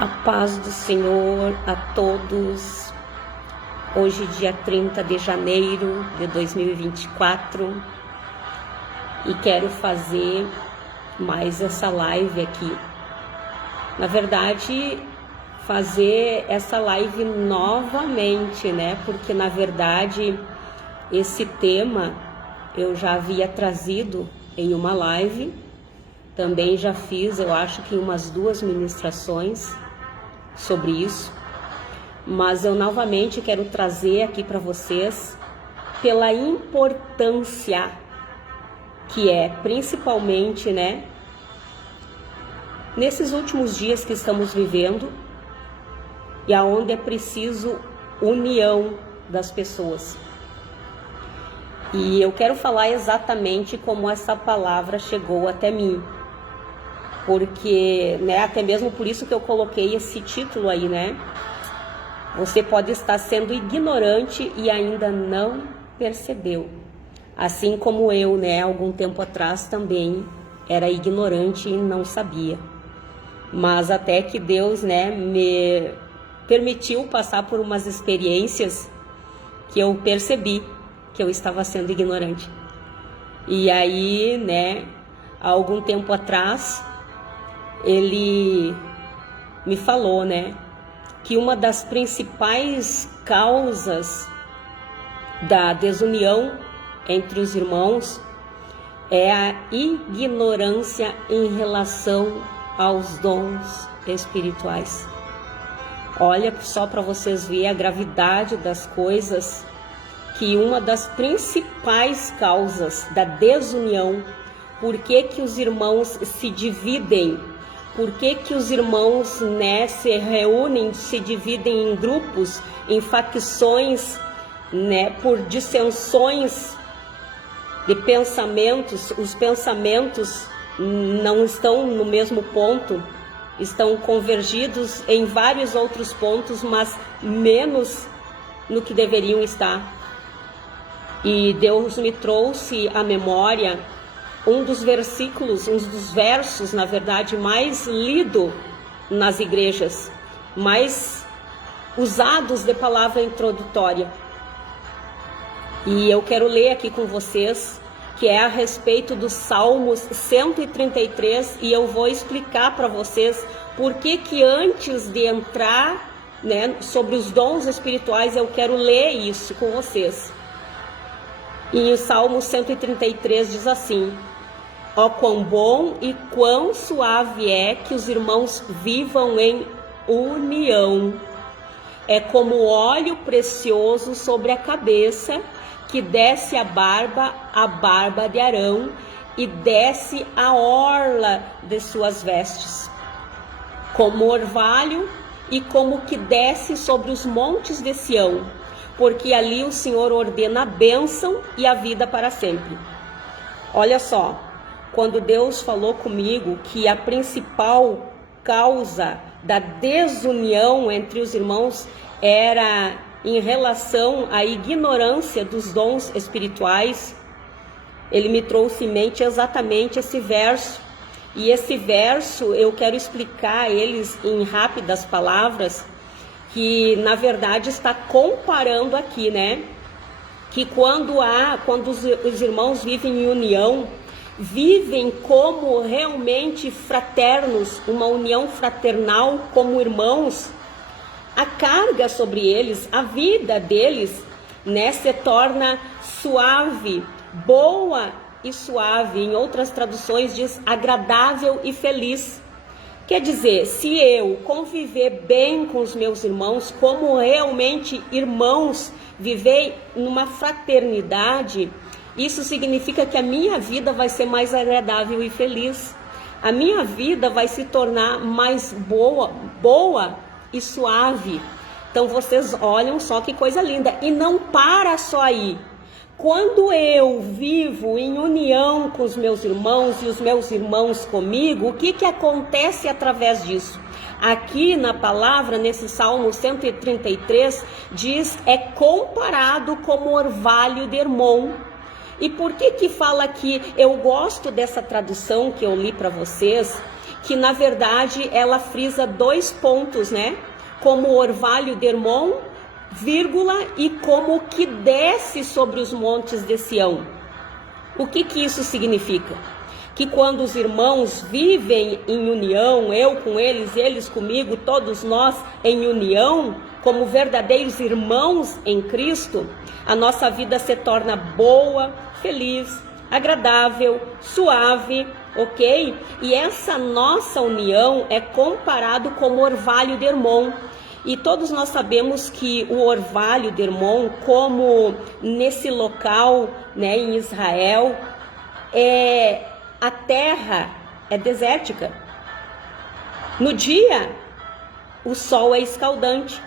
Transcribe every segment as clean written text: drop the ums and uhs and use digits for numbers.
A paz do Senhor a todos. Hoje, dia 30 de janeiro de 2024, e quero fazer mais essa live aqui. Na verdade, fazer essa live novamente, né? Porque na verdade esse tema eu já havia trazido em uma live, também já fiz, eu acho que umas 2 ministrações sobre isso, mas eu novamente quero trazer aqui para vocês pela importância que é, principalmente, né, nesses últimos dias que estamos vivendo e aonde é preciso união das pessoas. E eu quero falar exatamente como essa palavra chegou até mim, porque, né, até mesmo por isso que eu coloquei esse título aí, né? Você pode estar sendo ignorante e ainda não percebeu. Assim como eu, né, algum tempo atrás também era ignorante e não sabia. Mas até que Deus, né, me permitiu passar por umas experiências que eu percebi que eu estava sendo ignorante. E aí, né, há algum tempo atrás, ele me falou, né, que uma das principais causas da desunião entre os irmãos é a ignorância em relação aos dons espirituais. Olha só para vocês verem a gravidade das coisas, que uma das principais causas da desunião, por que os irmãos se dividem, por que os irmãos, né, se reúnem, se dividem em grupos, em facções, né, por dissensões de pensamentos. Os pensamentos não estão no mesmo ponto, estão convergidos em vários outros pontos, mas menos no que deveriam estar. E Deus me trouxe à memória um dos versículos, um dos versos, na verdade, mais lido nas igrejas, mais usados de palavra introdutória. E eu quero ler aqui com vocês, que é a respeito do Salmos 133, e eu vou explicar para vocês por que antes de entrar, né, sobre os dons espirituais, eu quero ler isso com vocês. E o Salmo 133 diz assim: ó, quão bom e quão suave é que os irmãos vivam em união. É como óleo precioso sobre a cabeça, que desce a barba de Arão, e desce a orla de suas vestes. Como orvalho e como que desce sobre os montes de Sião, porque ali o Senhor ordena a bênção e a vida para sempre. Olha só, quando Deus falou comigo que a principal causa da desunião entre os irmãos era em relação à ignorância dos dons espirituais, ele me trouxe em mente exatamente esse verso. E esse verso eu quero explicar eles em rápidas palavras, que na verdade está comparando aqui, né, que quando os irmãos vivem em união, vivem como realmente fraternos, uma união fraternal como irmãos, a carga sobre eles, a vida deles, né, se torna suave, boa e suave. Em outras traduções diz agradável e feliz. Quer dizer, se eu conviver bem com os meus irmãos, como realmente irmãos, viver numa fraternidade, isso significa que a minha vida vai ser mais agradável e feliz. A minha vida vai se tornar mais boa e suave. Então vocês olham só que coisa linda. E não para só aí. Quando eu vivo em união com os meus irmãos e os meus irmãos comigo, o que acontece através disso? Aqui na palavra, nesse Salmo 133, diz, é comparado como orvalho de Hermon. E por que fala que eu gosto dessa tradução que eu li para vocês? que na verdade ela frisa 2 pontos, né? Como o orvalho de Hermon, vírgula, e como o que desce sobre os montes de Sião. O que isso significa? Que quando os irmãos vivem em união, eu com eles comigo, todos nós em união, como verdadeiros irmãos em Cristo, a nossa vida se torna boa, feliz, agradável, suave, ok? E essa nossa união é comparado com o orvalho de Hermon. E todos nós sabemos que o orvalho de Hermon, como nesse local, né, em Israel, a terra é desértica. No dia, o sol é escaldante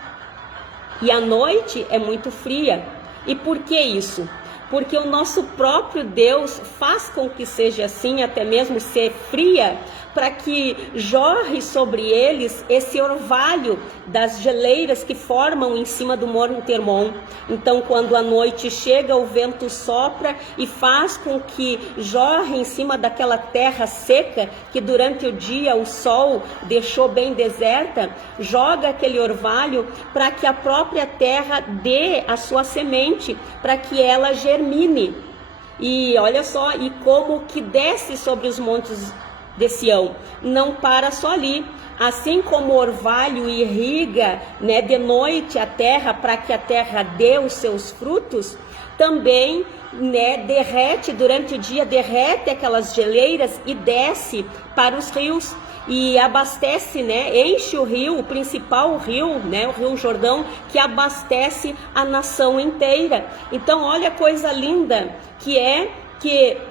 e a noite é muito fria. E por que isso? Porque o nosso próprio Deus faz com que seja assim, até mesmo ser fria, para que jorre sobre eles esse orvalho das geleiras que formam em cima do Monte Hermon. Então, quando a noite chega, o vento sopra e faz com que jorre em cima daquela terra seca, que durante o dia o sol deixou bem deserta, joga aquele orvalho para que a própria terra dê a sua semente, para que ela germine. E olha só, e como que desce sobre os montes de Sião, não para só ali. Assim como o orvalho irriga, né, de noite a terra para que a terra dê os seus frutos, também, né, derrete durante o dia, derrete aquelas geleiras e desce para os rios e abastece, né, enche o rio, o principal rio, né, o Rio Jordão, que abastece a nação inteira. Então, olha a coisa linda que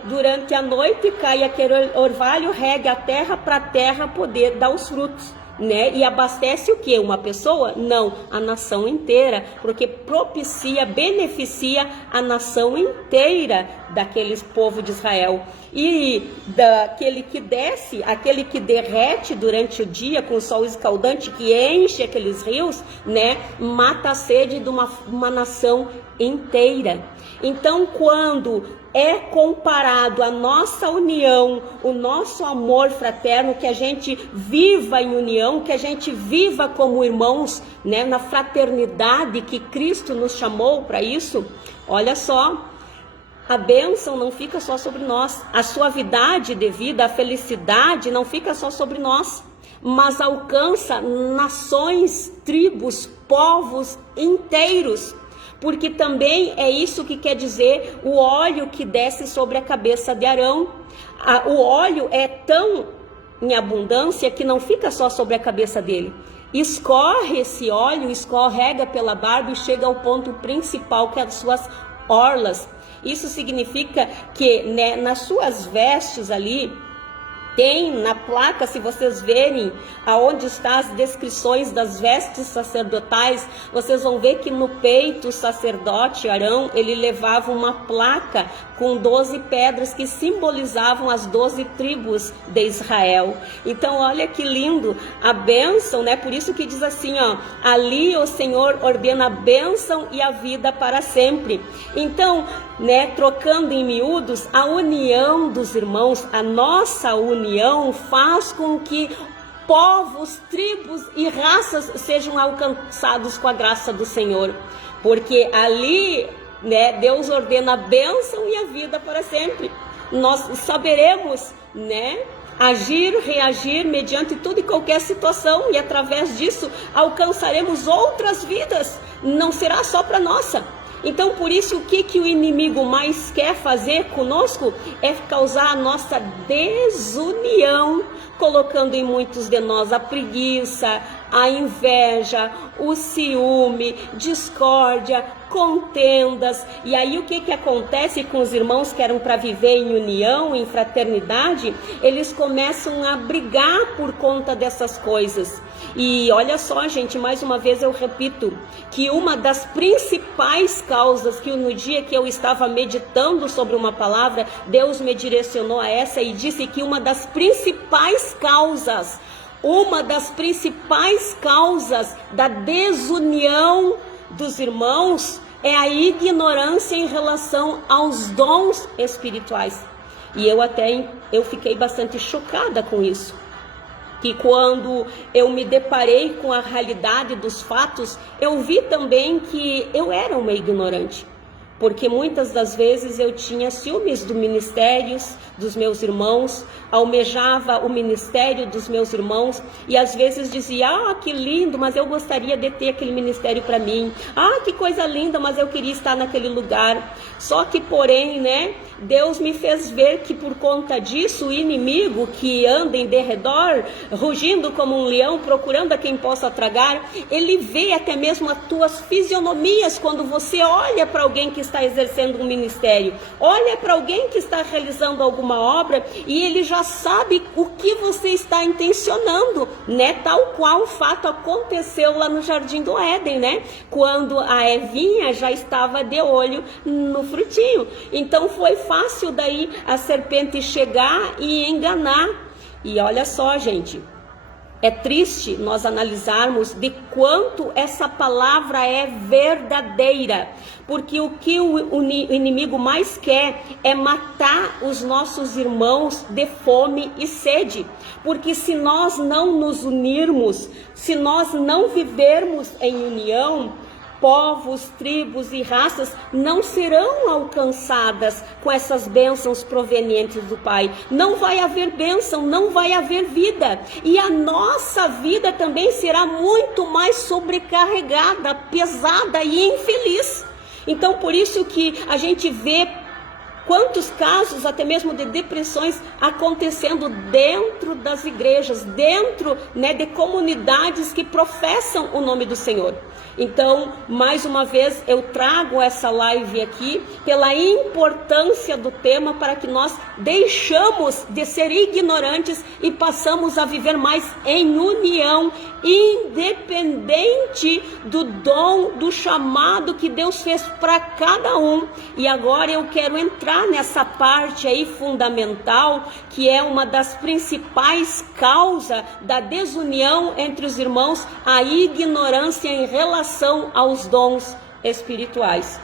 durante a noite cai aquele orvalho, rega a terra para a terra poder dar os frutos, né? E abastece o quê? Uma pessoa? Não, a nação inteira, porque propicia, beneficia a nação inteira daqueles povo de Israel. E daquele que desce, aquele que derrete durante o dia com o sol escaldante, que enche aqueles rios, né? Mata a sede de uma nação inteira. Então, quando é comparado a nossa união, o nosso amor fraterno, que a gente viva em união, que a gente viva como irmãos, né, na fraternidade que Cristo nos chamou para isso, olha só, a bênção não fica só sobre nós, a suavidade de vida, a felicidade não fica só sobre nós, mas alcança nações, tribos, povos inteiros. Porque também é isso que quer dizer o óleo que desce sobre a cabeça de Arão. O óleo é tão em abundância que não fica só sobre a cabeça dele. Escorre esse óleo, escorrega pela barba e chega ao ponto principal, que é as suas orlas. Isso significa que, né, nas suas vestes ali, tem na placa, se vocês verem aonde estão as descrições das vestes sacerdotais, vocês vão ver que no peito o sacerdote Arão, ele levava uma placa com 12 pedras que simbolizavam as 12 tribos de Israel. Então olha que lindo a bênção, né? Por isso que diz assim, ó, ali o Senhor ordena a bênção e a vida para sempre. Então, né, trocando em miúdos, a união dos irmãos, a nossa união faz com que povos, tribos e raças sejam alcançados com a graça do Senhor, porque ali, né, Deus ordena a bênção e a vida para sempre. Nós saberemos, né, agir, reagir mediante toda e qualquer situação, e através disso alcançaremos outras vidas, não será só para nossa. Então, por isso, o que o inimigo mais quer fazer conosco é causar a nossa desunião, colocando em muitos de nós a preguiça, a inveja, o ciúme, discórdia, contendas. E aí o que acontece com os irmãos que eram para viver em união, em fraternidade? Eles começam a brigar por conta dessas coisas. E olha só, gente, mais uma vez eu repito, que uma das principais causas, que no dia que eu estava meditando sobre uma palavra, Deus me direcionou a essa e disse que uma das principais causas da desunião dos irmãos é a ignorância em relação aos dons espirituais. E eu fiquei bastante chocada com isso. que quando eu me deparei com a realidade dos fatos, eu vi também que eu era uma ignorante. Porque muitas das vezes eu tinha ciúmes do ministério dos meus irmãos, almejava o ministério dos meus irmãos e às vezes dizia, que lindo, mas eu gostaria de ter aquele ministério para mim. Que coisa linda, mas eu queria estar naquele lugar. Só que, porém, né, Deus me fez ver que por conta disso o inimigo que anda em derredor, rugindo como um leão, procurando a quem possa tragar, ele vê até mesmo as tuas fisionomias quando você olha para alguém que está exercendo um ministério, olha para alguém que está realizando alguma obra e ele já sabe o que você está intencionando, né? Tal qual o fato aconteceu lá no Jardim do Éden, né? Quando a Evinha já estava de olho no frutinho. Então foi fácil daí a serpente chegar e enganar. E olha só, gente, é triste nós analisarmos de quanto essa palavra é verdadeira, porque o que o inimigo mais quer é matar os nossos irmãos de fome e sede, porque se nós não nos unirmos, se nós não vivermos em união, povos, tribos e raças não serão alcançadas com essas bênçãos provenientes do Pai. Não vai haver bênção, não vai haver vida. E a nossa vida também será muito mais sobrecarregada, pesada e infeliz. Então, por isso que a gente vê quantos casos, até mesmo de depressões, acontecendo dentro das igrejas, dentro, né, de comunidades que professam o nome do Senhor. Então, mais uma vez, eu trago essa live aqui pela importância do tema, para que nós deixamos de ser ignorantes e passamos a viver mais em união, independente do dom, do chamado que Deus fez para cada um. E agora eu quero entrar nessa parte aí fundamental, que é uma das principais causas da desunião entre os irmãos, a ignorância em relação aos dons espirituais.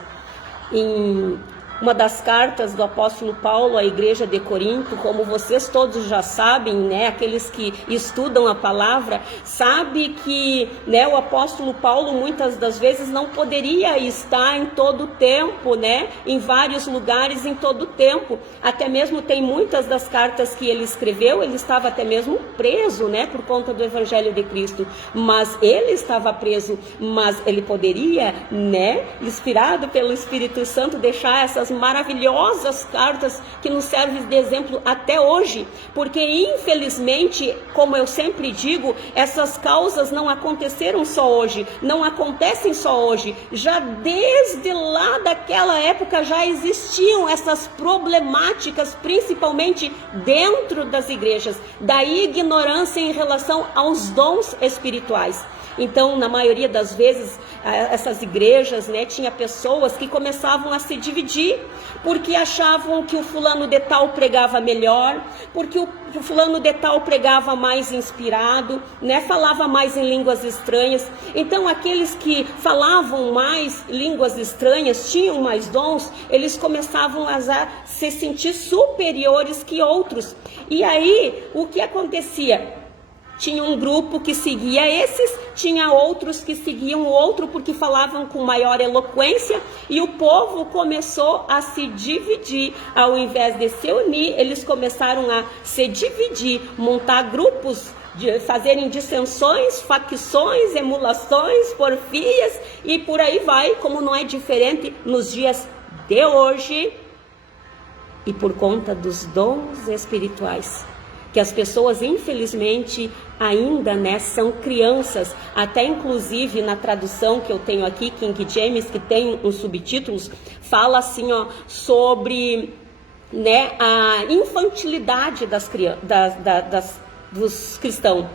Em uma das cartas do apóstolo Paulo à igreja de Corinto, como vocês todos já sabem, né, aqueles que estudam a palavra, sabe que, né, o apóstolo Paulo muitas das vezes não poderia estar em todo o tempo, né, em vários lugares em todo o tempo. Até mesmo tem muitas das cartas que ele escreveu, ele estava até mesmo preso, né, por conta do evangelho de Cristo. Mas ele estava preso, mas ele poderia, né, inspirado pelo Espírito Santo, deixar essas maravilhosas cartas que nos servem de exemplo até hoje, porque infelizmente, como eu sempre digo, essas causas não aconteceram só hoje, não acontecem só hoje, já desde lá daquela época já existiam essas problemáticas, principalmente dentro das igrejas, da ignorância em relação aos dons espirituais. Então, na maioria das vezes, essas igrejas, né, tinha pessoas que começavam a se dividir, porque achavam que o fulano de tal pregava melhor, porque o fulano de tal pregava mais inspirado, né, falava mais em línguas estranhas. Então, aqueles que falavam mais línguas estranhas, tinham mais dons, eles começavam a se sentir superiores que outros. E aí, o que acontecia? Tinha um grupo que seguia esses, tinha outros que seguiam o outro porque falavam com maior eloquência, e o povo começou a se dividir. Ao invés de se unir, eles começaram a se dividir, montar grupos, fazerem dissensões, facções, emulações, porfias, e por aí vai, como não é diferente nos dias de hoje, e por conta dos dons espirituais, que as pessoas, infelizmente, ainda, né, são crianças. Até inclusive na tradução que eu tenho aqui, King James, que tem uns subtítulos, fala assim, ó, sobre, né, a infantilidade dos cristãos.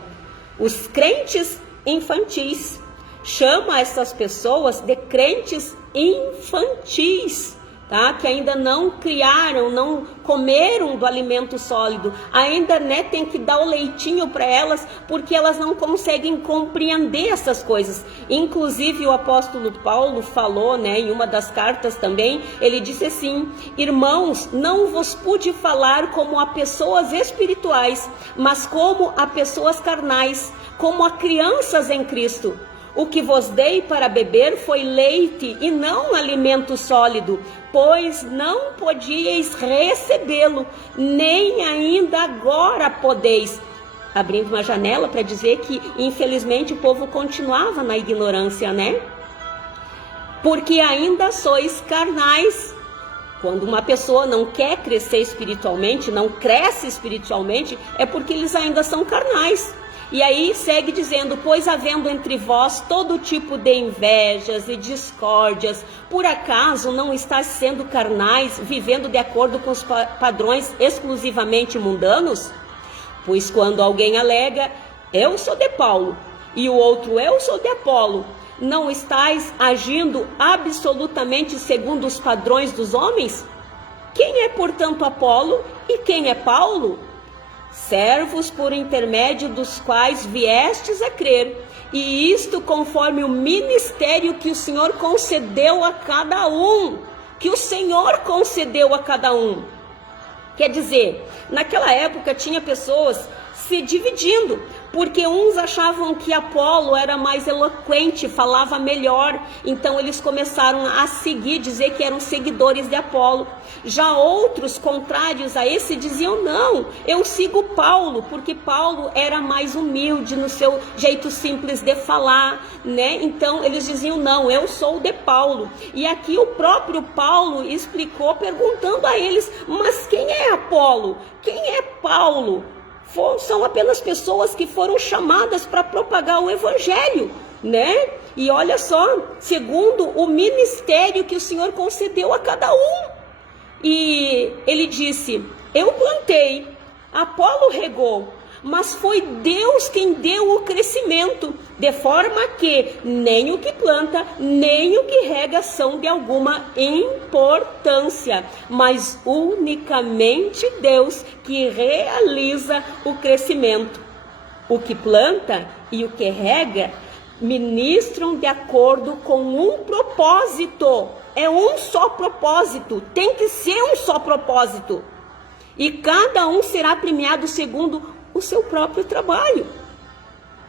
Os crentes infantis, chama essas pessoas de crentes infantis. tá? Que ainda não criaram, não comeram do alimento sólido, ainda, né, tem que dar o leitinho para elas, porque elas não conseguem compreender essas coisas. Inclusive o apóstolo Paulo falou, né, em uma das cartas também, ele disse assim: irmãos, não vos pude falar como a pessoas espirituais, mas como a pessoas carnais, como a crianças em Cristo. O que vos dei para beber foi leite e não alimento sólido, pois não podíeis recebê-lo, nem ainda agora podeis. Abrindo uma janela para dizer que, infelizmente, o povo continuava na ignorância, né? Porque ainda sois carnais. Quando uma pessoa não quer crescer espiritualmente, não cresce espiritualmente, é porque eles ainda são carnais. E aí segue dizendo: pois havendo entre vós todo tipo de invejas e discórdias, por acaso não estáis sendo carnais, vivendo de acordo com os padrões exclusivamente mundanos? Pois quando alguém alega, eu sou de Paulo, e o outro, eu sou de Apolo, não estáis agindo absolutamente segundo os padrões dos homens? Quem é, portanto, Apolo e quem é Paulo? Servos por intermédio dos quais viestes a crer, e isto conforme o ministério que o Senhor concedeu a cada um, que o Senhor concedeu a cada um. Quer dizer, naquela época tinha pessoas se dividindo, porque uns achavam que Apolo era mais eloquente, falava melhor, então eles começaram a seguir, dizer que eram seguidores de Apolo. Já outros, contrários a esse, diziam: não, eu sigo Paulo, porque Paulo era mais humilde no seu jeito simples de falar, né? Então eles diziam: não, eu sou de Paulo. E aqui o próprio Paulo explicou, perguntando a eles: mas quem é Apolo? Quem é Paulo? São apenas pessoas que foram chamadas para propagar o evangelho, né? E olha só, segundo o ministério que o Senhor concedeu a cada um. E ele disse: eu plantei, Apolo regou, mas foi Deus quem deu o crescimento, de forma que nem o que planta, nem o que rega são de alguma importância, mas unicamente Deus que realiza o crescimento. O que planta e o que rega ministram de acordo com um propósito. É um só propósito, tem que ser um só propósito. E cada um será premiado segundo o seu próprio trabalho.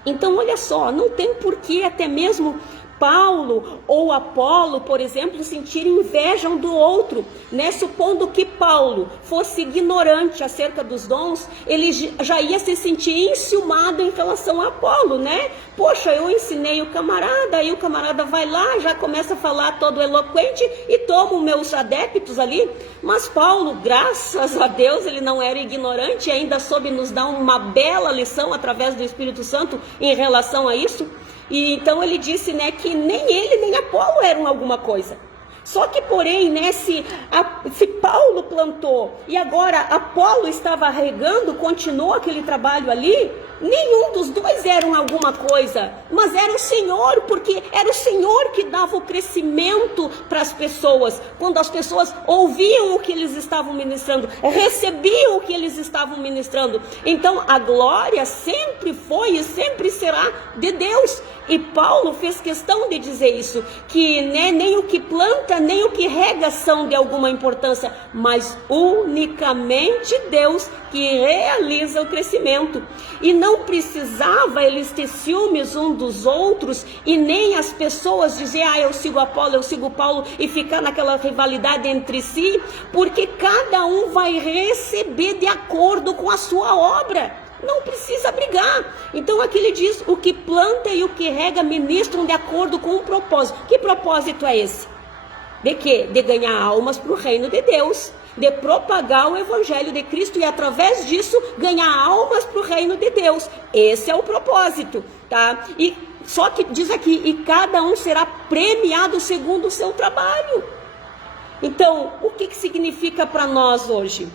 Então, olha só, não tem porquê até mesmo Paulo ou Apolo, por exemplo, sentir inveja um do outro, né? Supondo que Paulo fosse ignorante acerca dos dons, ele já ia se sentir enciumado em relação a Apolo, né? Poxa, eu ensinei o camarada, aí o camarada vai lá, já começa a falar todo eloquente e toma os meus adeptos ali. Mas Paulo, graças a Deus, ele não era ignorante, ainda soube nos dar uma bela lição através do Espírito Santo em relação a isso. E então ele disse, né, que nem ele nem Apolo eram alguma coisa. Só que, porém, né, se Paulo plantou e agora Apolo estava regando, continuou aquele trabalho ali, nenhum dos dois eram alguma coisa, mas era o Senhor, porque era o Senhor que dava o crescimento para as pessoas. Quando as pessoas ouviam o que eles estavam ministrando, recebiam o que eles estavam ministrando, então a glória sempre foi e sempre será de Deus. E Paulo fez questão de dizer isso, que, né, nem o que planta, nem o que rega são de alguma importância, mas unicamente Deus que realiza o crescimento. E não precisava eles ter ciúmes um dos outros, e nem as pessoas dizer, eu sigo Apolo, eu sigo Paulo, e ficar naquela rivalidade entre si, porque cada um vai receber de acordo com a sua obra. Não precisa brigar. Então aqui ele diz, o que planta e o que rega ministram de acordo com um propósito. Que propósito é esse? De quê? De ganhar almas para o reino de Deus, de propagar o evangelho de Cristo e através disso ganhar almas para o reino de Deus. Esse é o propósito, tá? E só que diz aqui, e cada um será premiado segundo o seu trabalho. Então, o que significa para nós hoje?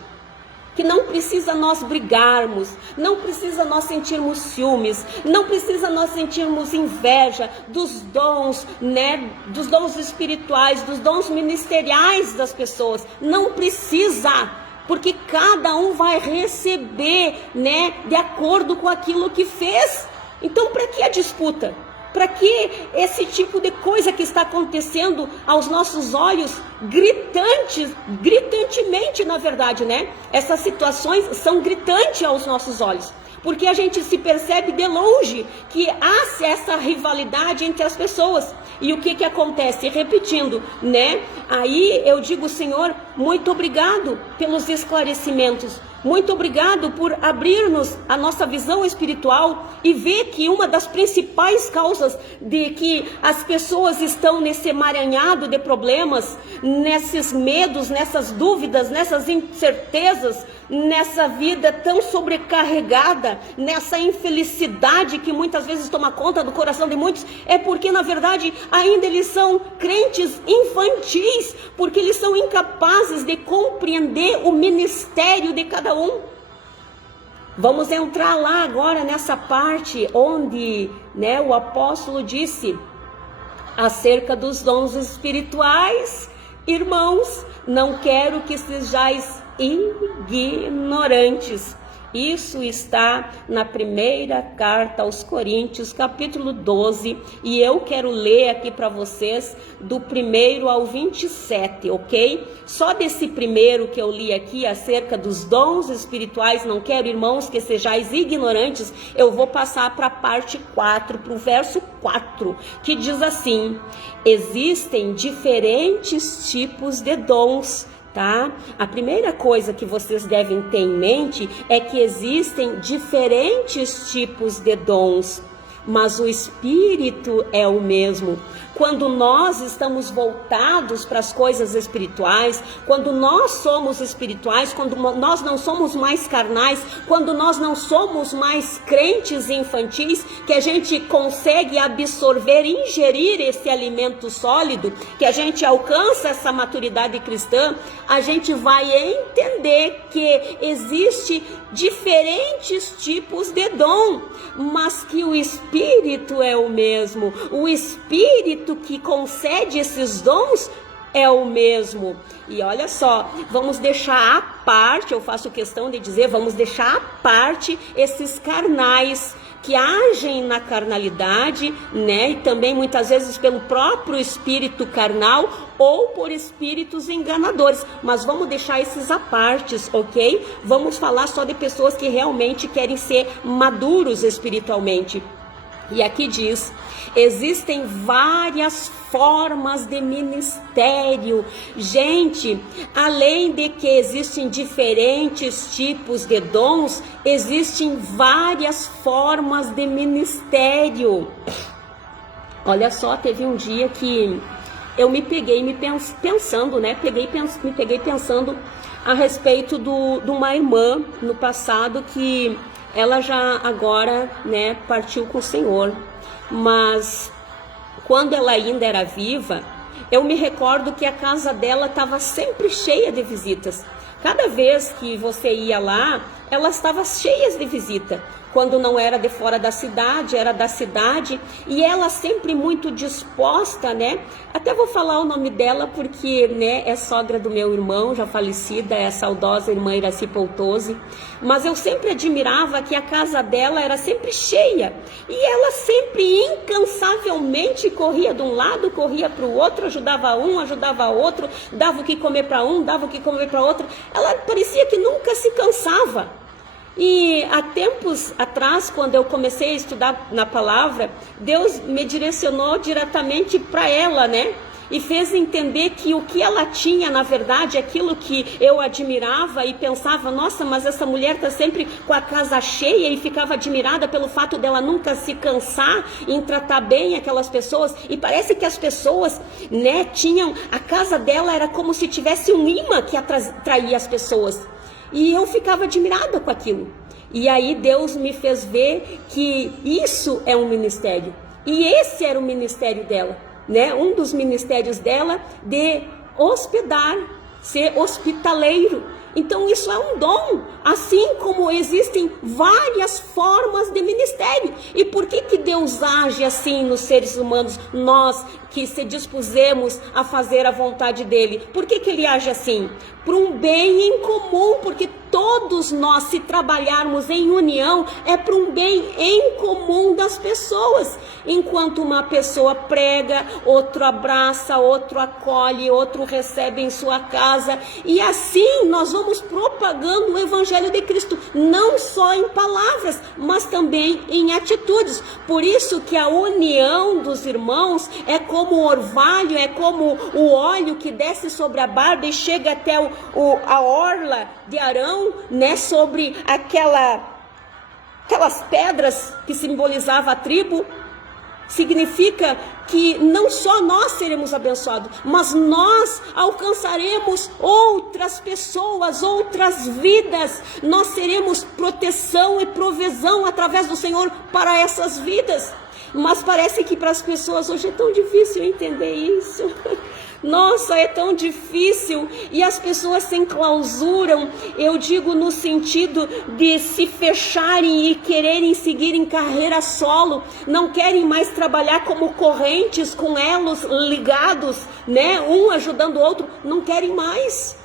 que não precisa nós brigarmos, não precisa nós sentirmos ciúmes, não precisa nós sentirmos inveja dos dons, né, dos dons espirituais, dos dons ministeriais das pessoas. Não precisa, porque cada um vai receber, né, de acordo com aquilo que fez. Então, para que a disputa? Para que esse tipo de coisa que está acontecendo aos nossos olhos, gritantemente, na verdade, né? Essas situações são gritantes aos nossos olhos, porque a gente se percebe de longe que há essa rivalidade entre as pessoas. E o que acontece? Repetindo, né? Aí eu digo, Senhor, muito obrigado pelos esclarecimentos. Muito obrigado por abrir-nos a nossa visão espiritual e ver que uma das principais causas de que as pessoas estão nesse emaranhado de problemas, nesses medos, nessas dúvidas, nessas incertezas, nessa vida tão sobrecarregada, nessa infelicidade que muitas vezes toma conta do coração de muitos, é porque na verdade ainda eles são crentes infantis, porque eles são incapazes de compreender o ministério de cada um. Vamos entrar lá agora nessa parte onde, né, o apóstolo disse acerca dos dons espirituais. Irmãos, não quero que sejais ignorantes. Isso está na primeira carta aos Coríntios, capítulo 12, e eu quero ler aqui para vocês do 1 ao 27, ok? Só desse primeiro que eu li aqui, acerca dos dons espirituais, não quero, irmãos, que sejais ignorantes, eu vou passar para a parte 4, para o verso 4, que diz assim: existem diferentes tipos de dons, tá? A primeira coisa que vocês devem ter em mente é que existem diferentes tipos de dons, mas o Espírito é o mesmo. Quando nós estamos voltados para as coisas espirituais, quando nós somos espirituais, quando nós não somos mais carnais, quando nós não somos mais crentes infantis, que a gente consegue absorver, ingerir esse alimento sólido, que a gente alcança essa maturidade cristã, a gente vai entender que existe diferentes tipos de dom, mas que o Espírito é o mesmo. O Espírito que concede esses dons é o mesmo. E olha só, vamos deixar à parte, eu faço questão de dizer, vamos deixar à parte esses carnais que agem na carnalidade, né? E também muitas vezes pelo próprio espírito carnal ou por espíritos enganadores. Mas vamos deixar esses à parte, ok? Vamos falar só de pessoas que realmente querem ser maduros espiritualmente. E aqui diz: existem várias formas de ministério. Gente, além de que existem diferentes tipos de dons, existem várias formas de ministério. Olha só, teve um dia que eu me peguei pensando, né? Me peguei pensando a respeito de uma irmã no passado que ela já agora, né, partiu com o Senhor, mas quando ela ainda era viva, eu me recordo que a casa dela estava sempre cheia de visitas. Cada vez que você ia lá, ela estava cheia de visita. Quando não era de fora da cidade, era da cidade, e ela sempre muito disposta, né? Até vou falar o nome dela porque, né, é sogra do meu irmão, já falecida, é a saudosa irmã Iraci Poltose. Mas eu sempre admirava que a casa dela era sempre cheia, e ela sempre incansavelmente corria de um lado, corria para o outro, ajudava um, ajudava outro, dava o que comer para um, dava o que comer para outro. Ela parecia que nunca se cansava. E há tempos atrás, quando eu comecei a estudar na palavra, Deus me direcionou diretamente para ela, né? E fez entender que o que ela tinha, na verdade, aquilo que eu admirava e pensava, nossa, mas essa mulher está sempre com a casa cheia, e ficava admirada pelo fato dela nunca se cansar em tratar bem aquelas pessoas. E parece que as pessoas, né, tinham, a casa dela era como se tivesse um imã que atraía as pessoas. E eu ficava admirada com aquilo. E aí Deus me fez ver que isso é um ministério. E esse era o ministério dela, né? Um dos ministérios dela de hospedar, ser hospitaleiro. Então isso é um dom, assim como existem várias formas de ministério. E por que Deus age assim nos seres humanos, nós que se dispusemos a fazer a vontade dele? Por que ele age assim? Para um bem em comum, porque todos nós, se trabalharmos em união, é para um bem em comum das pessoas. Enquanto uma pessoa prega, outro abraça, outro acolhe, outro recebe em sua casa, e assim nós vamos propagando o Evangelho de Cristo, não só em palavras, mas também em atitudes. Por isso que a união dos irmãos é como o orvalho, é como o óleo que desce sobre a barba e chega até a orla de Arão, né, sobre aquelas pedras que simbolizavam a tribo. Significa que não só nós seremos abençoados, mas nós alcançaremos outras pessoas, outras vidas. Nós seremos proteção e provisão através do Senhor para essas vidas. Mas parece que para as pessoas hoje é tão difícil entender isso. Nossa, é tão difícil, e as pessoas se enclausuram, eu digo no sentido de se fecharem e quererem seguir em carreira solo, não querem mais trabalhar como correntes, com elos ligados, né, um ajudando o outro, não querem mais.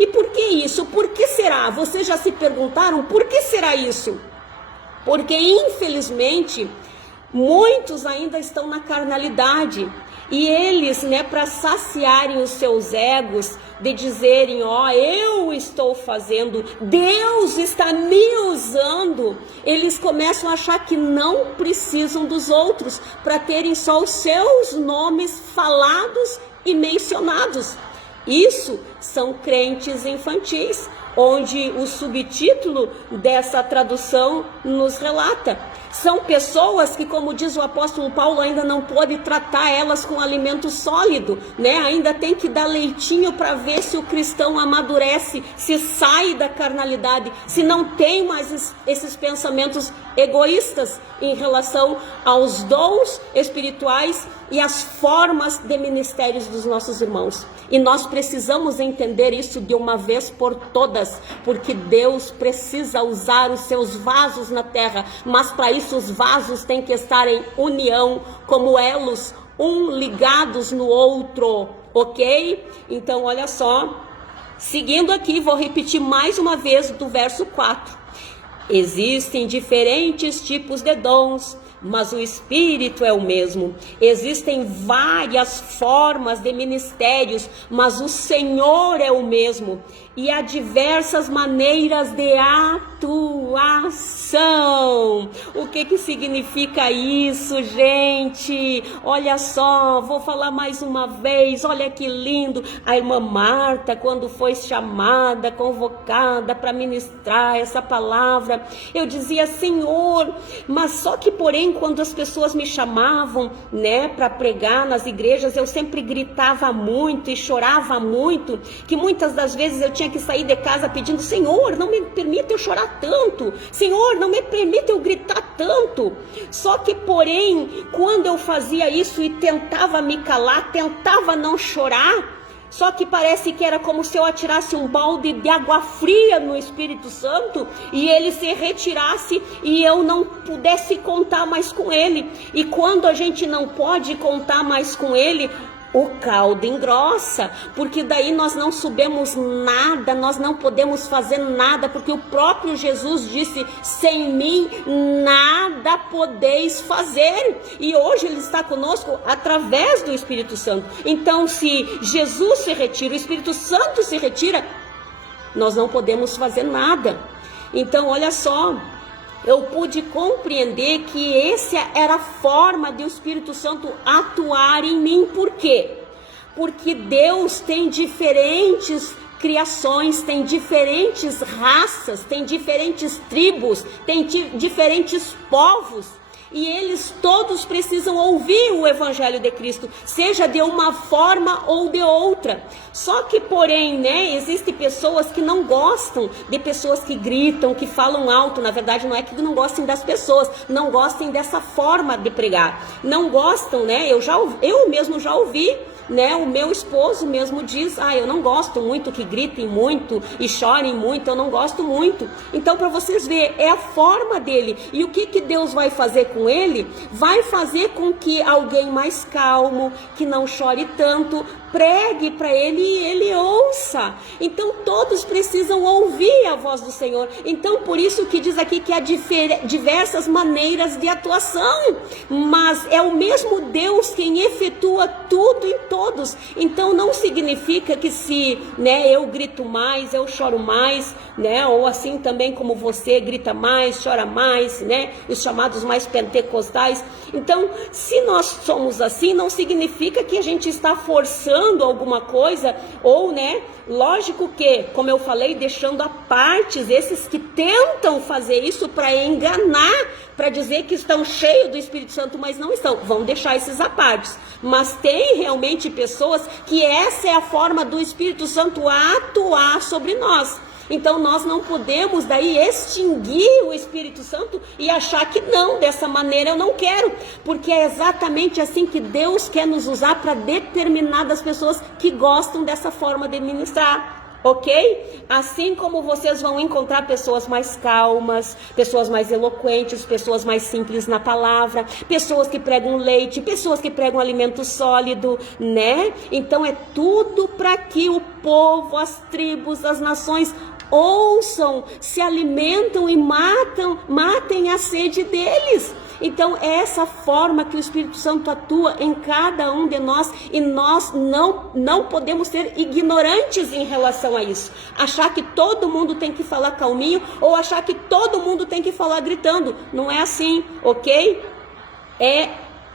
E por que isso? Por que será? Vocês já se perguntaram por que será isso? Porque infelizmente muitos ainda estão na carnalidade. E eles, né, para saciarem os seus egos, de dizerem, eu estou fazendo, Deus está me usando, eles começam a achar que não precisam dos outros para terem só os seus nomes falados e mencionados. Isso são crentes infantis, onde o subtítulo dessa tradução nos relata. São pessoas que, como diz o apóstolo Paulo, ainda não pode tratar elas com alimento sólido, né? Ainda tem que dar leitinho para ver se o cristão amadurece, se sai da carnalidade, se não tem mais esses pensamentos egoístas em relação aos dons espirituais e as formas de ministérios dos nossos irmãos. E nós precisamos entender isso de uma vez por todas, porque Deus precisa usar os seus vasos na terra, mas para isso os vasos têm que estar em união, como elos, um ligados no outro, ok? Então olha só, seguindo aqui, vou repetir mais uma vez do verso 4. Existem diferentes tipos de dons, mas o Espírito é o mesmo. Existem várias formas de ministérios, mas o Senhor é o mesmo. E há diversas maneiras de atuação. O que significa isso, gente? Olha só, vou falar mais uma vez. Olha que lindo. A irmã Marta, quando foi chamada, convocada para ministrar essa palavra, eu dizia, Senhor, mas só que porém, quando as pessoas me chamavam, né, para pregar nas igrejas, eu sempre gritava muito e chorava muito, que muitas das vezes eu tinha que sair de casa pedindo, Senhor, não me permita eu chorar tanto, Senhor, não me permita eu gritar tanto. Só que porém, quando eu fazia isso e tentava me calar, tentava não chorar, só que parece que era como se eu atirasse um balde de água fria no Espírito Santo e ele se retirasse e eu não pudesse contar mais com ele. E quando a gente não pode contar mais com ele, o caldo engrossa, porque daí nós não subimos nada, nós não podemos fazer nada, porque o próprio Jesus disse, sem mim nada podeis fazer, e hoje ele está conosco através do Espírito Santo. Então se Jesus se retira, o Espírito Santo se retira, nós não podemos fazer nada. Então olha só, eu pude compreender que essa era a forma de o Espírito Santo atuar em mim. Por quê? Porque Deus tem diferentes criações, tem diferentes raças, tem diferentes tribos, tem diferentes povos. e eles todos precisam ouvir o Evangelho de Cristo, seja de uma forma ou de outra. Só que, porém, né, existem pessoas que não gostam de pessoas que gritam, que falam alto. Na verdade, não é que não gostem das pessoas, não gostem dessa forma de pregar. Não gostam, né? Eu mesmo já ouvi, né, o meu esposo mesmo diz: eu não gosto muito que gritem muito e chorem muito, eu não gosto muito. Então, para vocês verem, é a forma dele. E o que Deus vai fazer com ele? Vai fazer com que alguém mais calmo, que não chore tanto, pregue para ele e ele ouça. Então todos precisam ouvir a voz do Senhor. Então por isso que diz aqui que há diversas maneiras de atuação, mas é o mesmo Deus quem efetua tudo em todos. Então não significa que se, né, eu grito mais, eu choro mais, né, ou assim também como você grita mais, chora mais, né, os chamados mais pentecostais. Então, se nós somos assim, não significa que a gente está forçando alguma coisa, ou, né, lógico que, como eu falei, deixando à parte esses que tentam fazer isso para enganar, para dizer que estão cheios do Espírito Santo, mas não estão. Vão deixar esses à parte. Mas tem realmente pessoas que essa é a forma do Espírito Santo atuar sobre nós. Então nós não podemos daí extinguir o Espírito Santo e achar que não, dessa maneira eu não quero, porque é exatamente assim que Deus quer nos usar para determinadas pessoas que gostam dessa forma de ministrar, ok? Assim como vocês vão encontrar pessoas mais calmas, pessoas mais eloquentes, pessoas mais simples na palavra, pessoas que pregam leite, pessoas que pregam alimento sólido, né? Então é tudo para que o povo, as tribos, as nações ouçam, se alimentam e matem a sede deles. Então é essa forma que o Espírito Santo atua em cada um de nós, e nós não podemos ser ignorantes em relação a isso. Achar que todo mundo tem que falar calminho, ou achar que todo mundo tem que falar gritando. Não é assim, ok?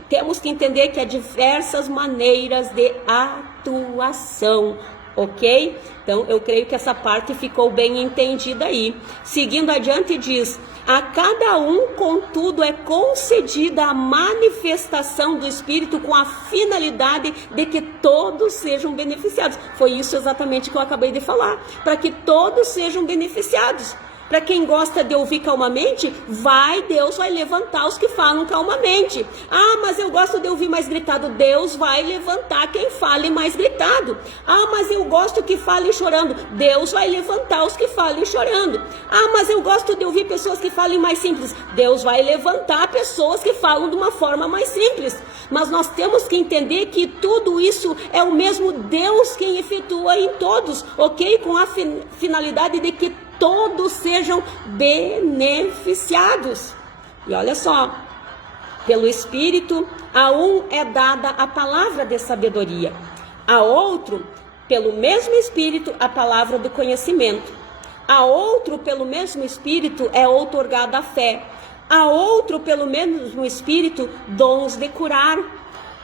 Temos que entender que há diversas maneiras de atuação, ok? Então eu creio que essa parte ficou bem entendida aí. Seguindo adiante diz: a cada um, contudo, é concedida a manifestação do Espírito com a finalidade de que todos sejam beneficiados. Foi isso exatamente que eu acabei de falar, para que todos sejam beneficiados. Para quem gosta de ouvir calmamente, Deus vai levantar os que falam calmamente. Mas eu gosto de ouvir mais gritado. Deus vai levantar quem fale mais gritado. Mas eu gosto que falem chorando. Deus vai levantar os que falem chorando. Mas eu gosto de ouvir pessoas que falem mais simples. Deus vai levantar pessoas que falam de uma forma mais simples. Mas nós temos que entender que tudo isso é o mesmo Deus quem efetua em todos, ok? Com a finalidade de que todos sejam beneficiados. E olha só, pelo Espírito, a um é dada a palavra de sabedoria, a outro, pelo mesmo Espírito, a palavra do conhecimento, a outro, pelo mesmo Espírito, é outorgada a fé, a outro, pelo mesmo Espírito, dons de curar,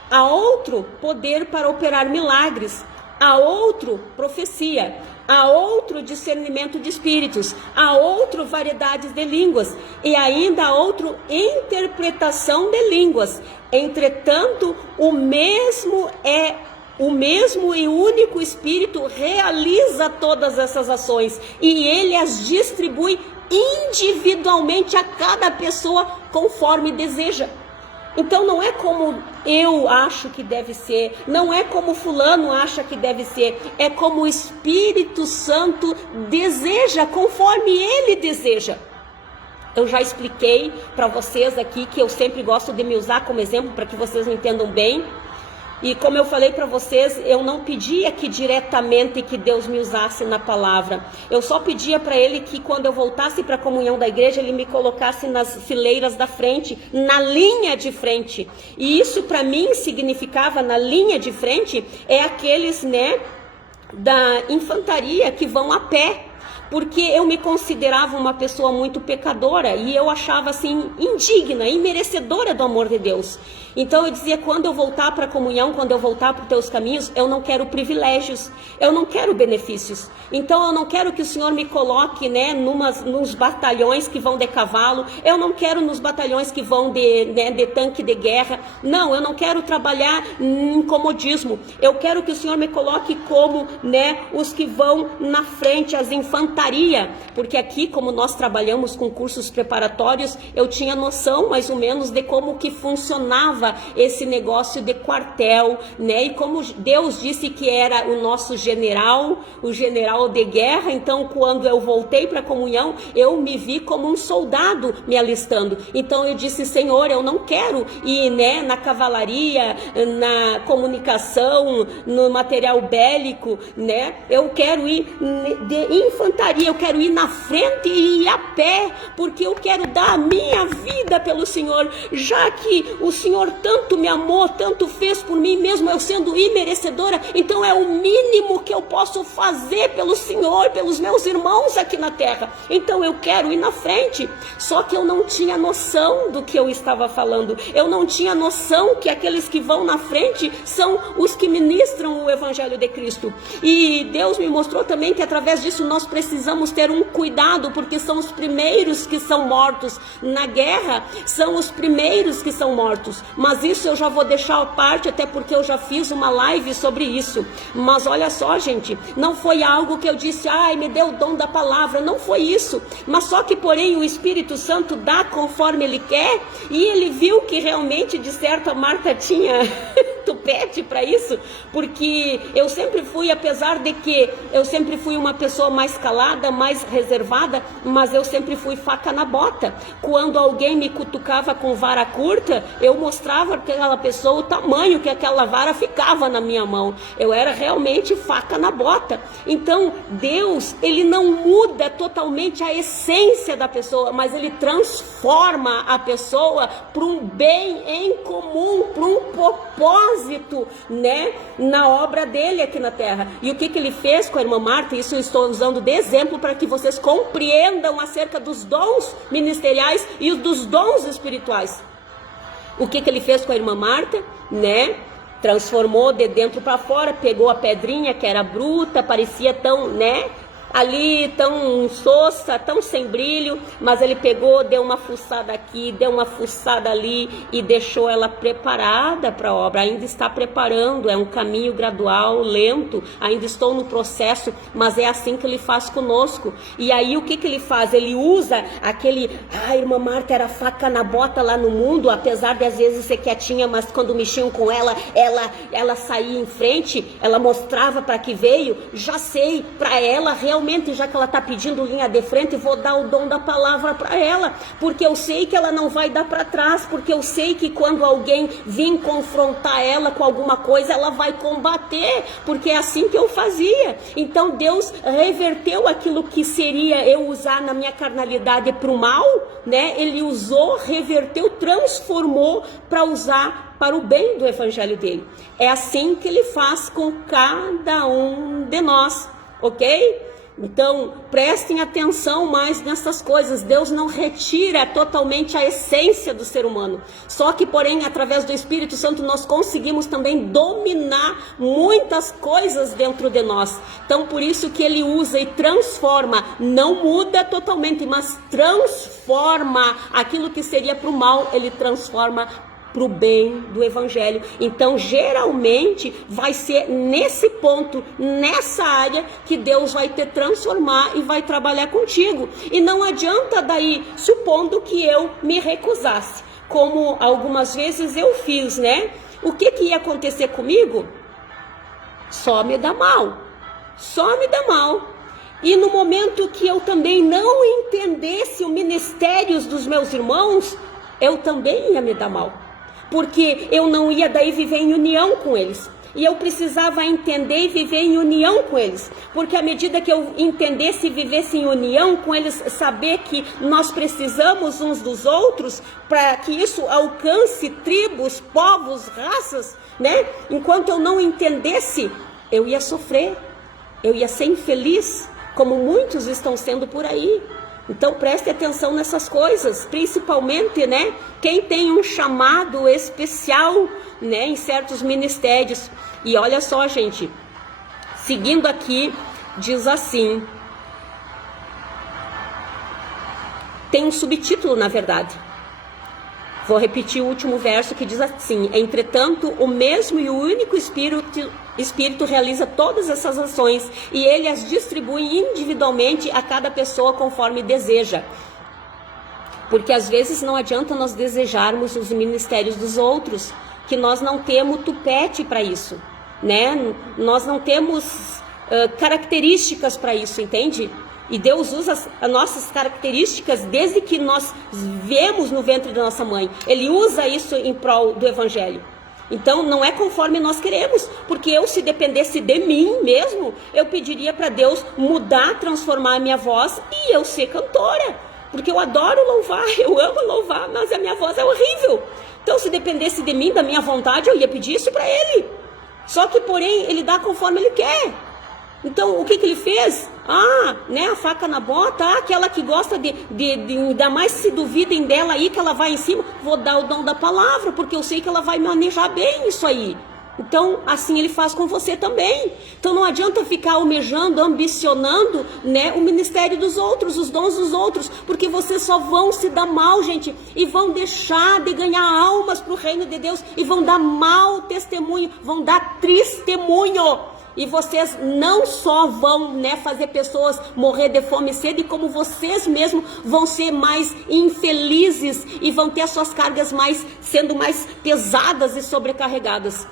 a outro, poder para operar milagres, a outro, profecia, a outro, discernimento de espíritos, a outro, variedades de línguas, e ainda a outro, interpretação de línguas. Entretanto, o mesmo e único Espírito realiza todas essas ações, e ele as distribui individualmente a cada pessoa conforme deseja. Então não é como eu acho que deve ser, não é como fulano acha que deve ser, é como o Espírito Santo deseja, conforme ele deseja. Eu já expliquei para vocês aqui que eu sempre gosto de me usar como exemplo para que vocês entendam bem. E como eu falei para vocês, eu não pedia que diretamente que Deus me usasse na palavra. Eu só pedia para Ele que quando eu voltasse para a comunhão da igreja, Ele me colocasse nas fileiras da frente, na linha de frente. E isso para mim significava, na linha de frente, é aqueles, né, da infantaria que vão a pé. porque eu me considerava uma pessoa muito pecadora e eu achava assim indigna, imerecedora do amor de Deus. Então eu dizia, quando eu voltar para a comunhão, quando eu voltar para os teus caminhos, eu não quero privilégios, eu não quero benefícios. Então eu não quero que o Senhor me coloque, né, nos batalhões que vão de cavalo, eu não quero nos batalhões que vão de tanque de guerra. Não, eu não quero trabalhar em comodismo. Eu quero que o Senhor me coloque como, né, os que vão na frente, as infantaria, porque aqui, como nós trabalhamos com cursos preparatórios, eu tinha noção mais ou menos de como que funcionava esse negócio de quartel, né? E como Deus disse que era o nosso general, o general de guerra, então quando eu voltei para a comunhão, eu me vi como um soldado me alistando. Então eu disse, Senhor, eu não quero ir, né, na cavalaria, na comunicação, no material bélico, né? Eu quero ir de infantaria, eu quero ir na frente e ir a pé, porque eu quero dar a minha vida pelo Senhor, já que o Senhor tanto me amou, tanto fez por mim, mesmo eu sendo imerecedora. Então é o mínimo que eu posso fazer pelo Senhor, pelos meus irmãos aqui na terra. Então eu quero ir na frente. Só que eu não tinha noção do que eu estava falando, eu não tinha noção que aqueles que vão na frente são os que ministram o Evangelho de Cristo. E Deus me mostrou também que através disso nós precisamos ter um cuidado, porque são os primeiros que são mortos na guerra, são os primeiros que são mortos. Mas isso eu já vou deixar à parte, até porque eu já fiz uma live sobre isso. Mas olha só, gente, não foi algo que eu disse, ai, me deu o dom da palavra, não foi isso. Mas só que, porém, o Espírito Santo dá conforme Ele quer, e Ele viu que realmente, de certo, a Marta tinha tupete para isso, porque eu sempre fui, apesar de que eu sempre fui uma pessoa mais calada, mais reservada, mas eu sempre fui faca na bota. Quando alguém me cutucava com vara curta, eu mostrava para aquela pessoa o tamanho que aquela vara ficava na minha mão. Eu era realmente faca na bota. Então Deus, Ele não muda totalmente a essência da pessoa, mas Ele transforma a pessoa para um bem em comum, para um propósito, né, na obra dele aqui na terra. E o que Ele fez com a irmã Marta? Isso eu estou usando de exemplo para que vocês compreendam acerca dos dons ministeriais e dos dons espirituais. O que Ele fez com a irmã Marta, né? Transformou de dentro para fora, pegou a pedrinha que era bruta, parecia tão, né, ali tão sossa, tão sem brilho, mas ele pegou, deu uma fuçada aqui, deu uma fuçada ali e deixou ela preparada para a obra. Ainda está preparando, é um caminho gradual, lento, ainda estou no processo, mas é assim que Ele faz conosco. E aí o que Ele faz? Ele usa aquele, a irmã Marta era faca na bota lá no mundo, apesar de às vezes ser quietinha, mas quando mexiam com ela saía em frente, ela mostrava para que veio. Já sei, para ela realmente, já que ela está pedindo linha de frente, vou dar o dom da palavra para ela, porque eu sei que ela não vai dar para trás, porque eu sei que quando alguém vir confrontar ela com alguma coisa, ela vai combater, porque é assim que eu fazia. Então Deus reverteu aquilo que seria eu usar na minha carnalidade para o mal, né? Ele usou, reverteu, transformou para usar para o bem do Evangelho dele. É assim que Ele faz com cada um de nós, ok? Então, prestem atenção mais nessas coisas. Deus não retira totalmente a essência do ser humano. Só que, porém, através do Espírito Santo, nós conseguimos também dominar muitas coisas dentro de nós. Então, por isso que Ele usa e transforma. Não muda totalmente, mas transforma aquilo que seria para o mal. Ele transforma para o bem do Evangelho. Então, geralmente, vai ser nesse ponto, nessa área, que Deus vai te transformar e vai trabalhar contigo. E não adianta daí, supondo que eu me recusasse, como algumas vezes eu fiz, né? O que ia acontecer comigo? Só me dá mal. Só me dá mal. E no momento que eu também não entendesse os ministérios dos meus irmãos, eu também ia me dar mal. Porque eu não ia daí viver em união com eles. E eu precisava entender e viver em união com eles. Porque à medida que eu entendesse e vivesse em união com eles, saber que nós precisamos uns dos outros, para que isso alcance tribos, povos, raças, né? Enquanto eu não entendesse, eu ia sofrer, eu ia ser infeliz, como muitos estão sendo por aí. Então preste atenção nessas coisas, principalmente, né, quem tem um chamado especial, né, em certos ministérios. E olha só, gente, seguindo aqui, diz assim, tem um subtítulo, na verdade. Vou repetir o último verso que diz assim: entretanto, o mesmo e o único Espírito realiza todas essas ações e ele as distribui individualmente a cada pessoa conforme deseja. Porque às vezes não adianta nós desejarmos os ministérios dos outros, que nós não temos tupete para isso, né? Nós não temos características para isso, entende? E Deus usa as nossas características desde que nós viemos no ventre da nossa mãe. Ele usa isso em prol do Evangelho. Então não é conforme nós queremos, porque eu, se dependesse de mim mesmo, eu pediria para Deus mudar, transformar a minha voz e eu ser cantora, porque eu adoro louvar, eu amo louvar, mas a minha voz é horrível. Então se dependesse de mim, da minha vontade, eu ia pedir isso para Ele. Só que porém Ele dá conforme Ele quer. Então, o que ele fez? Né, a faca na bota, aquela que gosta ainda mais se duvidem dela aí, que ela vai em cima, vou dar o dom da palavra, porque eu sei que ela vai manejar bem isso aí. Então, assim ele faz com você também. Então, não adianta ficar almejando, ambicionando, né, o ministério dos outros, os dons dos outros, porque vocês só vão se dar mal, gente, e vão deixar de ganhar almas para o reino de Deus, e vão dar mau testemunho, vão dar testemunho. E vocês não só vão, né, fazer pessoas morrer de fome e sede, como vocês mesmos vão ser mais infelizes e vão ter as suas cargas sendo mais pesadas e sobrecarregadas.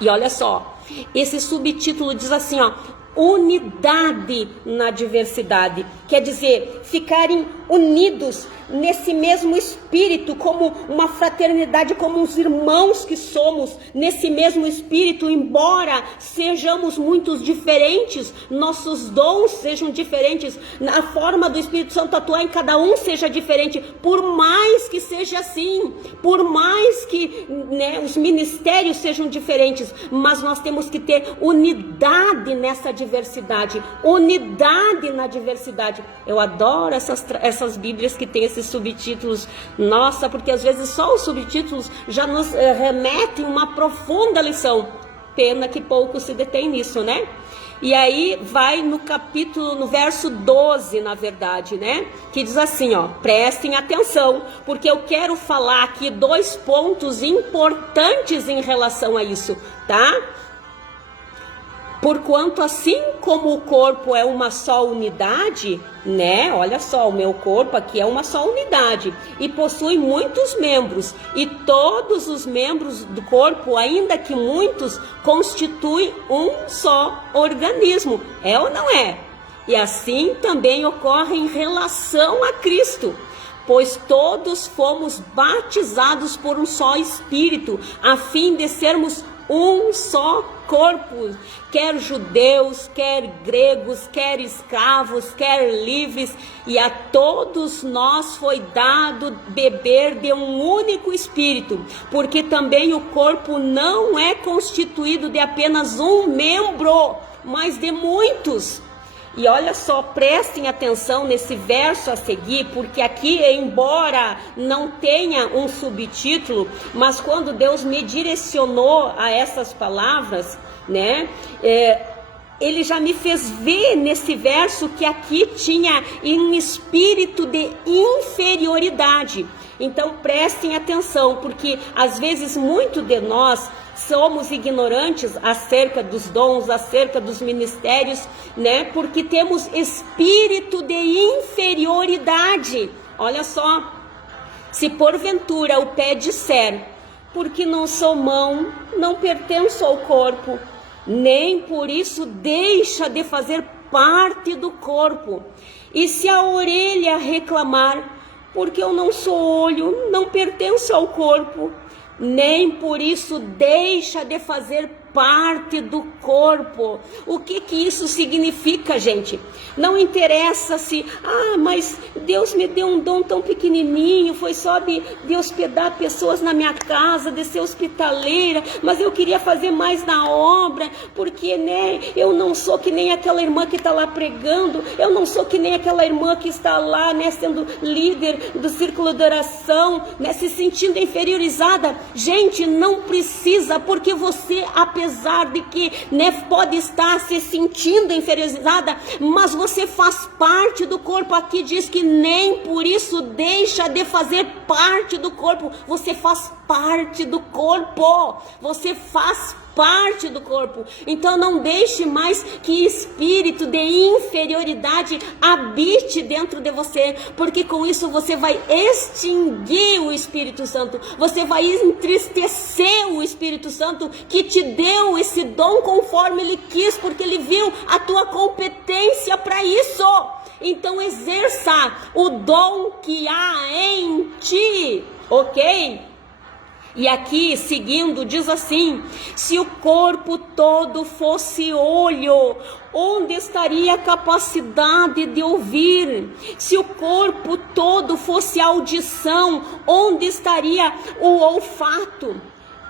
E olha só, esse subtítulo diz assim, ó, unidade na diversidade. Quer dizer, ficarem unidos nesse mesmo espírito, como uma fraternidade, como uns irmãos que somos, nesse mesmo espírito, embora sejamos muitos diferentes, nossos dons sejam diferentes, a forma do Espírito Santo atuar em cada um seja diferente, por mais que seja assim, por mais que, né, os ministérios sejam diferentes, mas nós temos que ter unidade nessa diversidade, unidade na diversidade. Eu adoro essas Bíblias que tem esses subtítulos, nossa, porque às vezes só os subtítulos já nos remetem uma profunda lição. Pena que pouco se detém nisso, né? E aí vai no verso 12, na verdade, né? Que diz assim, ó, prestem atenção, porque eu quero falar aqui 2 pontos importantes em relação a isso, tá? Porquanto assim como o corpo é uma só unidade, né? Olha só, o meu corpo aqui é uma só unidade e possui muitos membros, e todos os membros do corpo, ainda que muitos, constituem um só organismo. É ou não é? E assim também ocorre em relação a Cristo. Pois todos fomos batizados por um só Espírito, a fim de sermos um só corpo, quer judeus, quer gregos, quer escravos, quer livres, e a todos nós foi dado beber de um único Espírito, porque também o corpo não é constituído de apenas um membro, mas de muitos. E olha só, prestem atenção nesse verso a seguir, porque aqui, embora não tenha um subtítulo, mas quando Deus me direcionou a essas palavras, né, Ele já me fez ver nesse verso que aqui tinha um espírito de inferioridade. Então prestem atenção, porque às vezes muito de nós somos ignorantes acerca dos dons, acerca dos ministérios, né? Porque temos espírito de inferioridade. Olha só, se porventura o pé disser, porque não sou mão, não pertenço ao corpo, nem por isso deixa de fazer parte do corpo. E se a orelha reclamar, porque eu não sou olho, não pertenço ao corpo, nem por isso deixa de fazer parte do corpo. O que isso significa, gente? Não interessa se, mas Deus me deu um dom tão pequenininho, foi só de hospedar pessoas na minha casa, de ser hospitaleira, mas eu queria fazer mais na obra, porque, né, eu não sou que nem aquela irmã que está lá pregando, eu não sou que nem aquela irmã que está lá, né, sendo líder do círculo de oração, né, se sentindo inferiorizada. Gente, não precisa, porque você, apesar de que, né, pode estar se sentindo inferiorizada, mas você faz parte do corpo. Aqui diz que nem por isso deixa de fazer parte do corpo. Você faz parte do corpo. Você faz parte do corpo. Então não deixe mais que espírito de inferioridade habite dentro de você, porque com isso você vai extinguir o Espírito Santo, você vai entristecer o Espírito Santo que te deu esse dom conforme ele quis, porque ele viu a tua competência para isso. Então exerça o dom que há em ti, ok? E aqui, seguindo, diz assim: se o corpo todo fosse olho, onde estaria a capacidade de ouvir? Se o corpo todo fosse audição, onde estaria o olfato?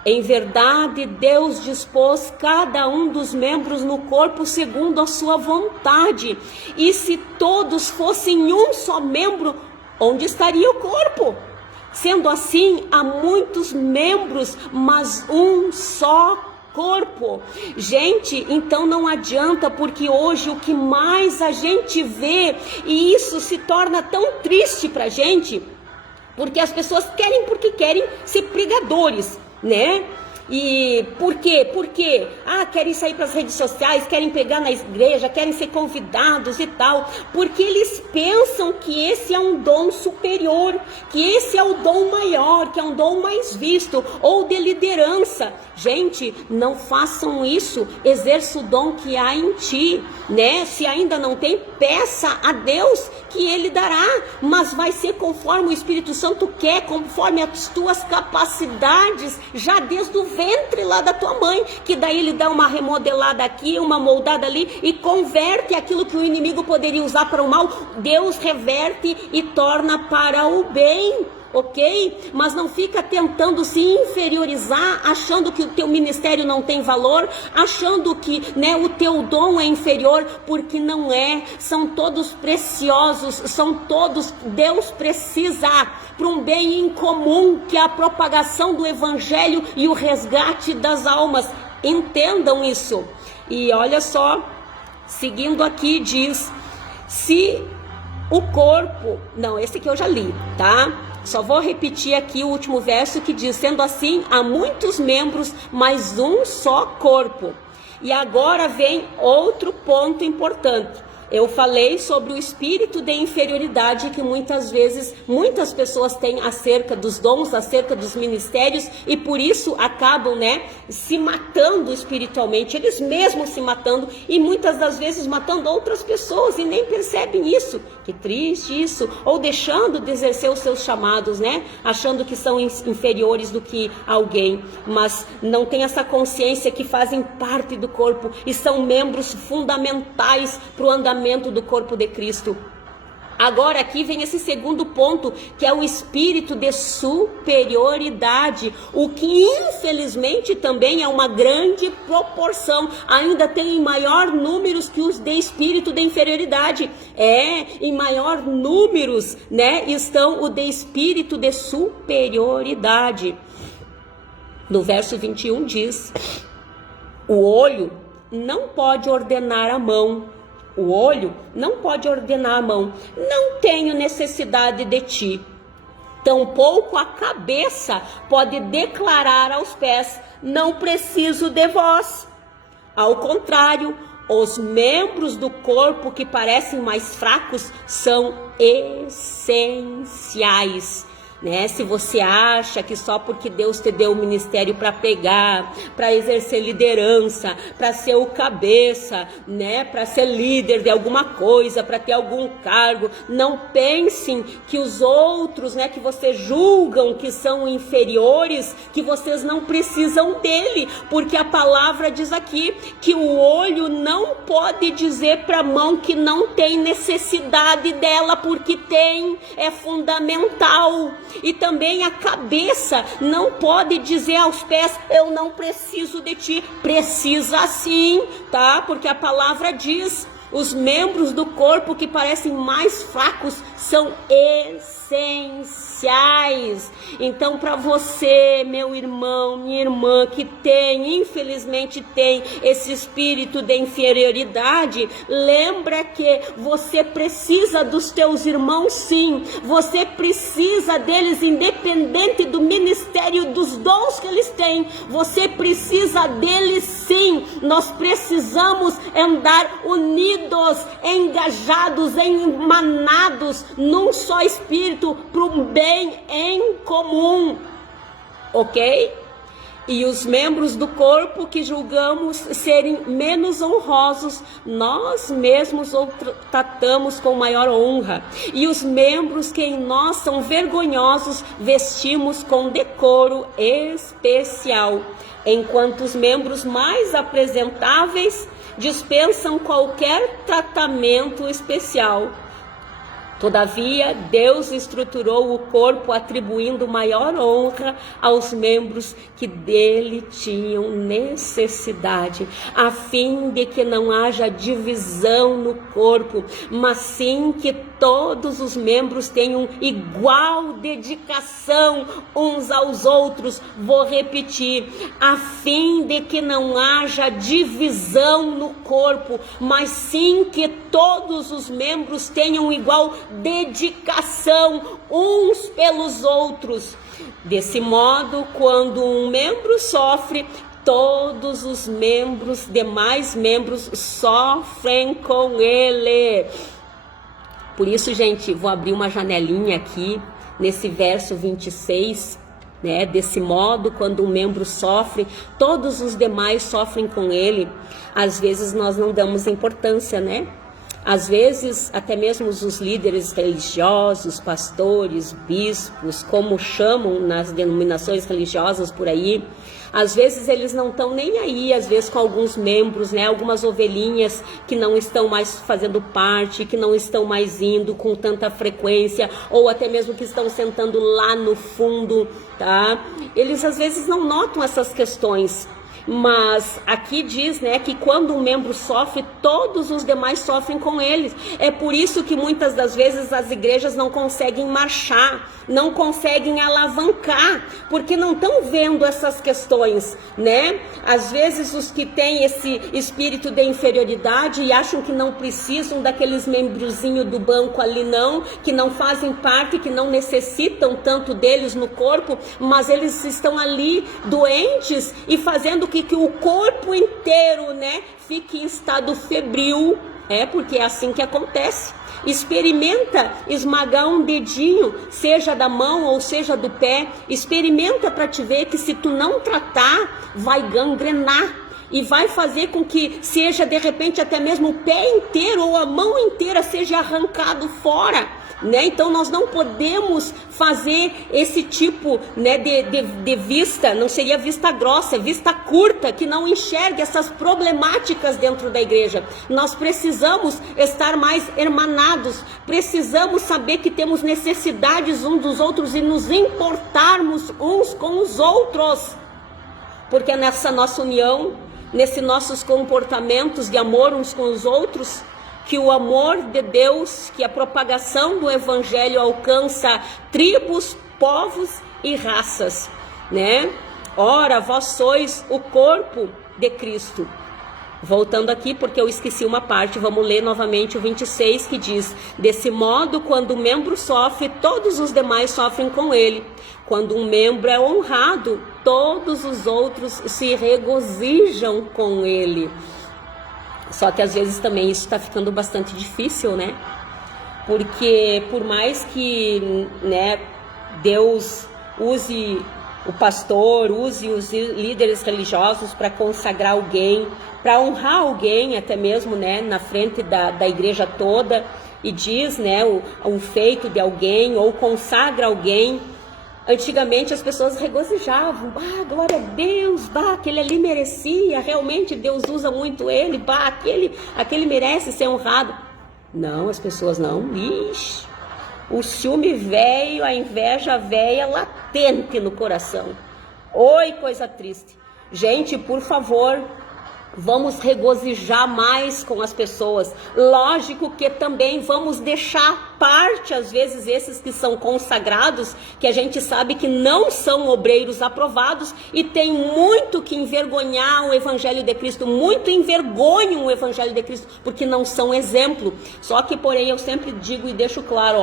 Em verdade, Deus dispôs cada um dos membros no corpo segundo a sua vontade. E se todos fossem um só membro, onde estaria o corpo? Sendo assim, há muitos membros, mas um só corpo. Gente, então não adianta, porque hoje o que mais a gente vê, e isso se torna tão triste pra gente, porque as pessoas querem porque querem ser pregadores, né? E por quê? Porque querem sair para as redes sociais, querem pregar na igreja, querem ser convidados e tal, porque eles pensam que esse é um dom superior, que esse é o dom maior, que é um dom mais visto, ou de liderança. Gente, não façam isso. Exerça o dom que há em ti, né? Se ainda não tem, peça a Deus que Ele dará, mas vai ser conforme o Espírito Santo quer, conforme as tuas capacidades, já desde o ventre lá da tua mãe, que daí Ele dá uma remodelada aqui, uma moldada ali, e converte aquilo que o inimigo poderia usar para o mal, Deus reverte e torna para o bem. Ok? Mas não fica tentando se inferiorizar, achando que o teu ministério não tem valor, achando que, né, o teu dom é inferior, porque não é. São todos preciosos, são todos, Deus precisa para um bem em comum, que é a propagação do evangelho e o resgate das almas. Entendam isso. E olha só, seguindo aqui diz, se o corpo, não, esse aqui eu já li, tá? Só vou repetir aqui o último verso que diz: sendo assim, há muitos membros, mas um só corpo. E agora vem outro ponto importante. Eu falei sobre o espírito de inferioridade que muitas vezes, muitas pessoas têm acerca dos dons, acerca dos ministérios, e por isso acabam, né, se matando espiritualmente, eles mesmos se matando, e muitas das vezes matando outras pessoas, e nem percebem isso. Que triste isso. Ou deixando de exercer os seus chamados, né, achando que são inferiores do que alguém, mas não tem essa consciência que fazem parte do corpo e são membros fundamentais para o andamento do corpo de Cristo. Agora aqui vem esse segundo ponto, que é o espírito de superioridade, o que infelizmente também é uma grande proporção, ainda tem em maior números que os de espírito de inferioridade. Em maior números, né, estão o de espírito de superioridade. No verso 21 diz: o olho não pode ordenar a mão. O olho não pode ordenar a mão: não tenho necessidade de ti. Tampouco a cabeça pode declarar aos pés: não preciso de vós. Ao contrário, os membros do corpo que parecem mais fracos são essenciais. né? Se você acha que só porque Deus te deu o ministério para pegar, para exercer liderança, para ser o cabeça, né? Para ser líder de alguma coisa, para ter algum cargo, não pensem que os outros, né? Que vocês julgam que são inferiores, que vocês não precisam dele, porque a palavra diz aqui que o olho não pode dizer para a mão que não tem necessidade dela, porque tem, é fundamental. E também a cabeça não pode dizer aos pés, eu não preciso de ti. Precisa sim, tá? Porque a palavra diz, os membros do corpo que parecem mais fracos são essenciais. Então, para você, meu irmão, minha irmã, que infelizmente tem esse espírito de inferioridade, lembra que você precisa dos teus irmãos, sim. Você precisa deles, independente do ministério, dos dons que eles têm. Você precisa deles, sim. Nós precisamos andar unidos, engajados, emanados num só espírito, para um bem em comum, ok? E os membros do corpo que julgamos serem menos honrosos, nós mesmos os tratamos com maior honra. E os membros que em nós são vergonhosos, vestimos com decoro especial. Enquanto os membros mais apresentáveis dispensam qualquer tratamento especial. Todavia, Deus estruturou o corpo atribuindo maior honra aos membros que dele tinham necessidade, a fim de que não haja divisão no corpo, mas sim que todos os membros tenham igual dedicação uns aos outros. Vou repetir, a fim de que não haja divisão no corpo, mas sim que todos os membros tenham igual dedicação uns pelos outros. Desse modo, quando um membro sofre, todos os demais membros sofrem com ele. Por isso, gente, vou abrir uma janelinha aqui nesse verso 26, né? Desse modo, quando um membro sofre, todos os demais sofrem com ele. Às vezes nós não damos importância, né? Às vezes, até mesmo os líderes religiosos, pastores, bispos, como chamam nas denominações religiosas por aí, às vezes eles não estão nem aí, às vezes com alguns membros, né, algumas ovelhinhas que não estão mais fazendo parte, que não estão mais indo com tanta frequência, ou até mesmo que estão sentando lá no fundo, tá? Eles às vezes não notam essas questões. Mas aqui diz, né, que quando um membro sofre, todos os demais sofrem com eles. É por isso que muitas das vezes as igrejas não conseguem marchar, não conseguem alavancar, porque não estão vendo essas questões, né? Às vezes os que têm esse espírito de inferioridade e acham que não precisam daqueles membrozinhos do banco ali não, que não fazem parte, que não necessitam tanto deles no corpo, mas eles estão ali doentes e fazendo que o corpo inteiro, né, fique em estado febril, porque é assim que acontece. Experimenta esmagar um dedinho, seja da mão ou seja do pé, experimenta para te ver que se tu não tratar, vai gangrenar. E vai fazer com que seja, de repente, até mesmo o pé inteiro ou a mão inteira seja arrancado fora, né? Então, nós não podemos fazer esse tipo, né, de vista, não seria vista grossa, vista curta, que não enxergue essas problemáticas dentro da igreja. Nós precisamos estar mais hermanados, precisamos saber que temos necessidades uns dos outros e nos importarmos uns com os outros, porque nessa nossa união, nesses nossos comportamentos de amor uns com os outros, que o amor de Deus, que a propagação do evangelho alcança tribos, povos e raças, né? Ora, vós sois o corpo de Cristo. Voltando aqui, porque eu esqueci uma parte, vamos ler novamente o 26, que diz: desse modo, quando um membro sofre, todos os demais sofrem com ele. Quando um membro é honrado, todos os outros se regozijam com ele. Só que às vezes também isso está ficando bastante difícil, né? Porque por mais que, né, Deus use o pastor, use os líderes religiosos para consagrar alguém, para honrar alguém, até mesmo, né, na frente da igreja toda, e diz, né, o feito de alguém, ou consagra alguém. Antigamente as pessoas regozijavam, glória a Deus, aquele ali merecia, realmente Deus usa muito ele, aquele merece ser honrado. Não, as pessoas não, o ciúme veio, a inveja veia latente no coração. Oi, coisa triste. Gente, por favor, vamos regozijar mais com as pessoas. Lógico que também vamos deixar parte, às vezes, esses que são consagrados, que a gente sabe que não são obreiros aprovados e tem muito que envergonhar o Evangelho de Cristo, muito envergonham o Evangelho de Cristo, porque não são exemplo. Só que, porém, eu sempre digo e deixo claro,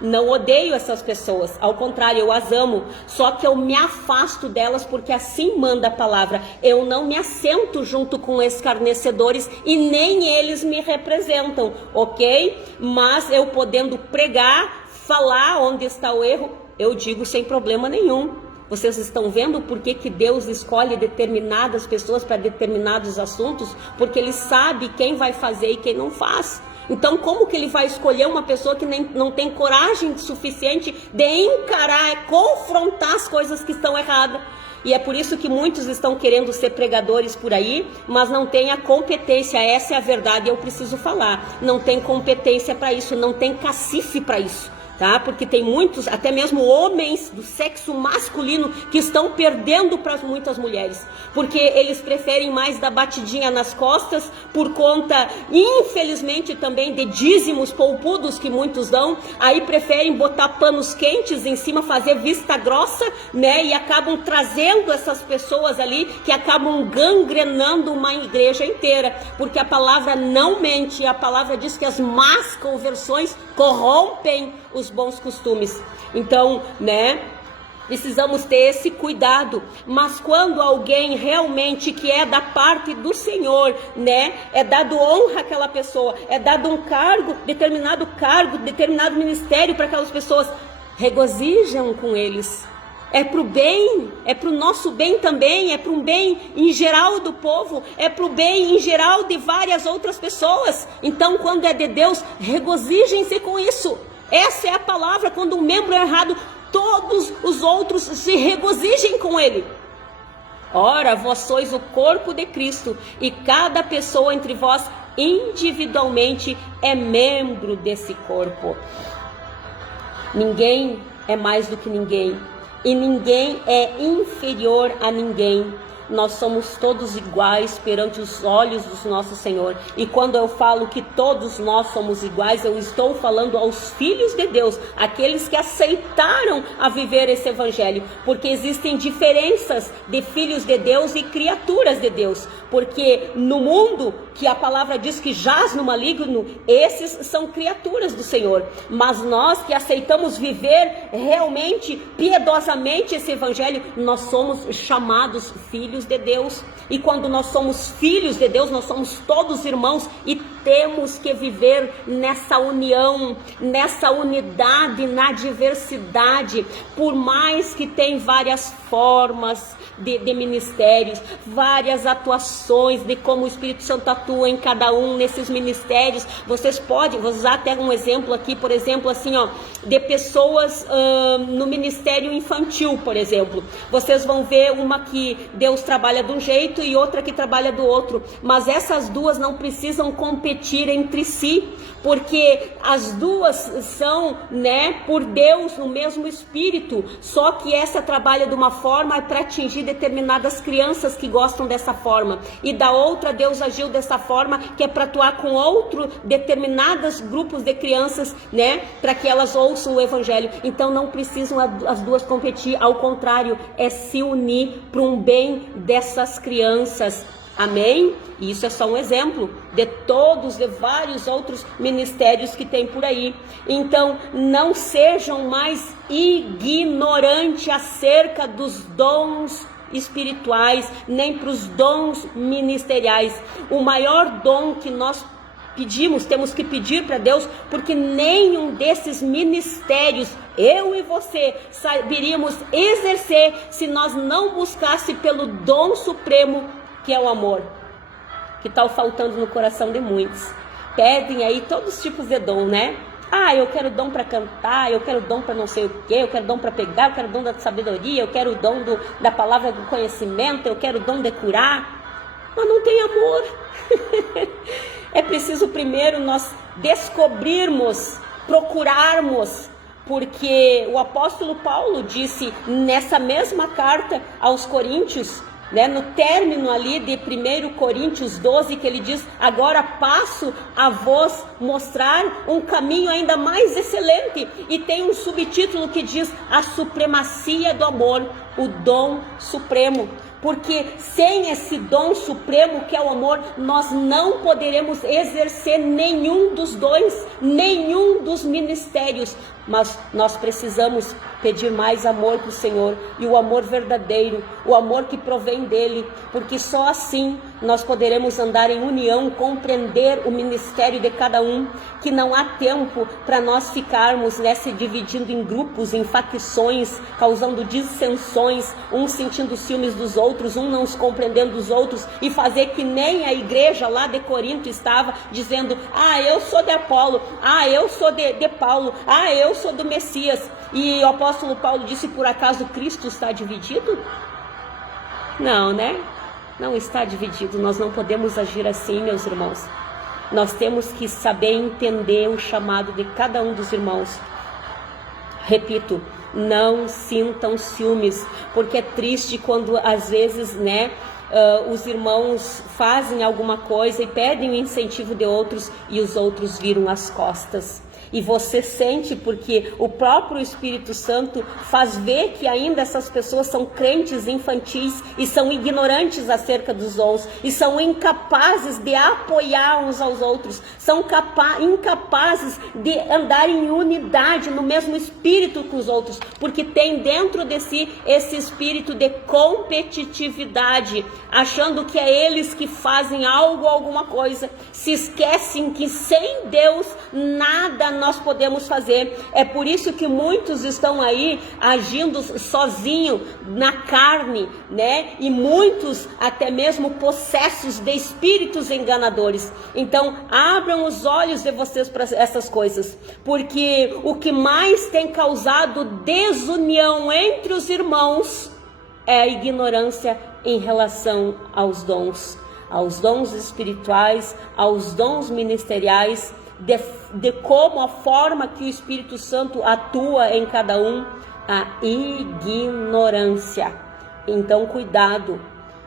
não odeio essas pessoas, ao contrário, eu as amo, só que eu me afasto delas porque assim manda a palavra. Eu não me assento junto com escarnecedores e nem eles me representam, ok? Mas eu podendo pregar, falar onde está o erro, eu digo sem problema nenhum. Vocês estão vendo por que Deus escolhe determinadas pessoas para determinados assuntos? Porque Ele sabe quem vai fazer e quem não faz. Então, como que ele vai escolher uma pessoa que não tem coragem suficiente de encarar, confrontar as coisas que estão erradas? E é por isso que muitos estão querendo ser pregadores por aí, mas não tem a competência. Essa é a verdade, eu preciso falar. Não tem competência para isso, não tem cacife para isso. Tá? Porque tem muitos, até mesmo homens do sexo masculino, que estão perdendo para muitas mulheres, porque eles preferem mais dar batidinha nas costas, por conta, infelizmente, também de dízimos poupudos que muitos dão. Aí preferem botar panos quentes em cima, fazer vista grossa, né? E acabam trazendo essas pessoas ali, que acabam gangrenando uma igreja inteira, porque a palavra não mente. A palavra diz que as más conversões corrompem os bons costumes. Então, né, precisamos ter esse cuidado. Mas quando alguém realmente que é da parte do Senhor, né, é dado honra àquela pessoa, é dado um cargo, determinado ministério para aquelas pessoas, regozijam com eles. É para o bem, é para o nosso bem também, é para um bem em geral do povo, é para o bem em geral de várias outras pessoas. Então, quando é de Deus, regozijem-se com isso. Essa é a palavra. Quando um membro é errado, todos os outros se regozijem com ele. Ora, vós sois o corpo de Cristo, e cada pessoa entre vós individualmente é membro desse corpo. Ninguém é mais do que ninguém, e ninguém é inferior a ninguém. Nós somos todos iguais perante os olhos do nosso Senhor. E quando eu falo que todos nós somos iguais, eu estou falando aos filhos de Deus, aqueles que aceitaram a viver esse evangelho, porque existem diferenças de filhos de Deus e criaturas de Deus, porque no mundo que a palavra diz que jaz no maligno, esses são criaturas do Senhor. Mas nós que aceitamos viver realmente, piedosamente esse evangelho, nós somos chamados filhos de Deus. E quando nós somos filhos de Deus, nós somos todos irmãos e temos que viver nessa união, nessa unidade, na diversidade. Por mais que tem várias formas de ministérios, várias atuações de como o Espírito Santo atua em cada um nesses ministérios. Vocês podem, vou usar até um exemplo aqui, por exemplo, assim, de pessoas no ministério infantil, por exemplo. Vocês vão ver uma que Deus trabalha de um jeito e outra que trabalha do outro, mas essas duas não precisam competir entre si, porque as duas são, né, por Deus no mesmo Espírito, só que essa trabalha de uma forma para atingir determinadas crianças que gostam dessa forma, e da outra Deus agiu dessa forma que é para atuar com outro determinados grupos de crianças, né, para que elas ouçam o evangelho. Então não precisam as duas competir, ao contrário, é se unir para um bem dessas crianças. Amém? E isso é só um exemplo de vários outros ministérios que tem por aí. Então, não sejam mais ignorantes acerca dos dons espirituais, nem para os dons ministeriais. O maior dom que nós temos que pedir para Deus, porque nenhum desses ministérios eu e você saberíamos exercer se nós não buscasse pelo dom supremo que é o amor, que está faltando no coração de muitos. Pedem aí todos os tipos de dom, né? Eu quero dom para cantar, eu quero dom para não sei o que, eu quero dom para pegar, eu quero dom da sabedoria, eu quero dom da palavra do conhecimento, eu quero dom de curar, mas não tem amor. É preciso primeiro nós descobrirmos, procurarmos, porque o apóstolo Paulo disse nessa mesma carta aos Coríntios, né, no término ali de 1 Coríntios 12, que ele diz: agora passo a vos mostrar um caminho ainda mais excelente, e tem um subtítulo que diz: a supremacia do amor, o dom supremo. Porque sem esse dom supremo que é o amor, nós não poderemos exercer nenhum dos dons, nenhum dos ministérios. Mas nós precisamos pedir mais amor para o Senhor, e o amor verdadeiro, o amor que provém dele, porque só assim nós poderemos andar em união, compreender o ministério de cada um, que não há tempo para nós ficarmos, né, se dividindo em grupos, em facções, causando dissensões, uns sentindo ciúmes dos outros, um não se compreendendo dos outros, e fazer que nem a igreja lá de Corinto estava, dizendo: eu sou de Apolo, eu sou de Paulo, eu sou do Messias. E o apóstolo Paulo disse: por acaso Cristo está dividido? Não, né? Não está dividido. Nós não podemos agir assim, meus irmãos. Nós temos que saber entender o chamado de cada um dos irmãos. Repito, não sintam ciúmes, porque é triste quando às vezes, né, os irmãos fazem alguma coisa e pedem o incentivo de outros e os outros viram as costas. E você sente, porque o próprio Espírito Santo faz ver que ainda essas pessoas são crentes infantis e são ignorantes acerca dos dons, e são incapazes de apoiar uns aos outros, são incapazes de andar em unidade, no mesmo espírito que os outros, porque tem dentro de si esse espírito de competitividade, achando que é eles que fazem algo, alguma coisa, se esquecem que sem Deus nada nós podemos fazer. É por isso que muitos estão aí agindo sozinho na carne, né? E muitos até mesmo possessos de espíritos enganadores. Então, abram os olhos de vocês para essas coisas, porque o que mais tem causado desunião entre os irmãos é a ignorância em relação aos dons espirituais, aos dons ministeriais, de como a forma que o Espírito Santo atua em cada um, a ignorância. Então, cuidado.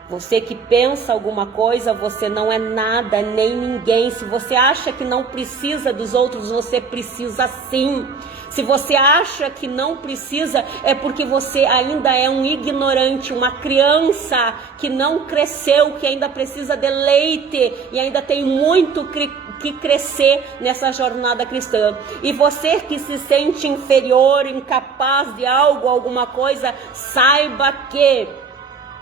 Você que pensa alguma coisa, você não é nada, nem ninguém. Se você acha que não precisa dos outros, você precisa sim. Se você acha que não precisa, é porque você ainda é um ignorante, uma criança que não cresceu, que ainda precisa de leite e ainda tem muito que crescer nessa jornada cristã. E você que se sente inferior, incapaz de algo, alguma coisa, saiba que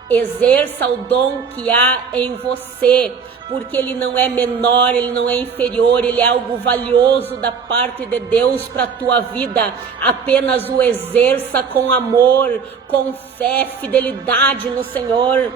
exerça o dom que há em você, porque ele não é menor, ele não é inferior, ele é algo valioso da parte de Deus para a tua vida. Apenas o exerça com amor, com fé, fidelidade no Senhor.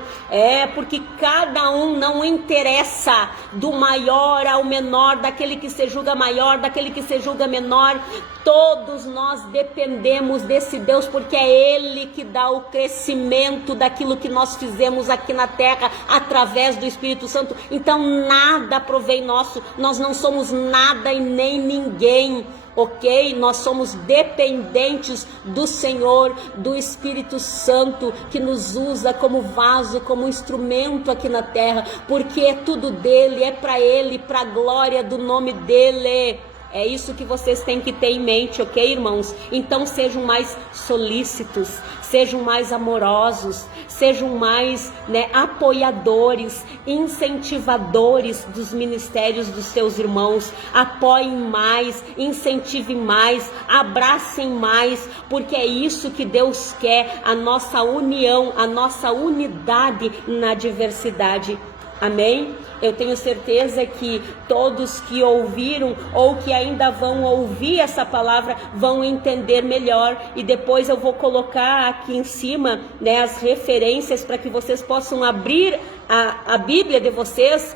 Porque cada um não interessa do maior ao menor, daquele que se julga maior, daquele que se julga menor. Todos nós dependemos desse Deus, porque é Ele que dá o crescimento daquilo que nós fizemos aqui na terra, através do Espírito Santo. Então nada provém nosso, nós não somos nada e nem ninguém, ok? Nós somos dependentes do Senhor, do Espírito Santo, que nos usa como vaso, como instrumento aqui na terra, porque é tudo dele, é para Ele, para a glória do nome dele. É isso que vocês têm que ter em mente, ok, irmãos? Então sejam mais solícitos, sejam mais amorosos, sejam mais, apoiadores, incentivadores dos ministérios dos seus irmãos. Apoiem mais, incentivem mais, abracem mais, porque é isso que Deus quer, a nossa união, a nossa unidade na diversidade. Amém? Eu tenho certeza que todos que ouviram ou que ainda vão ouvir essa palavra vão entender melhor, e depois eu vou colocar aqui em cima, né, as referências para que vocês possam abrir a Bíblia de vocês.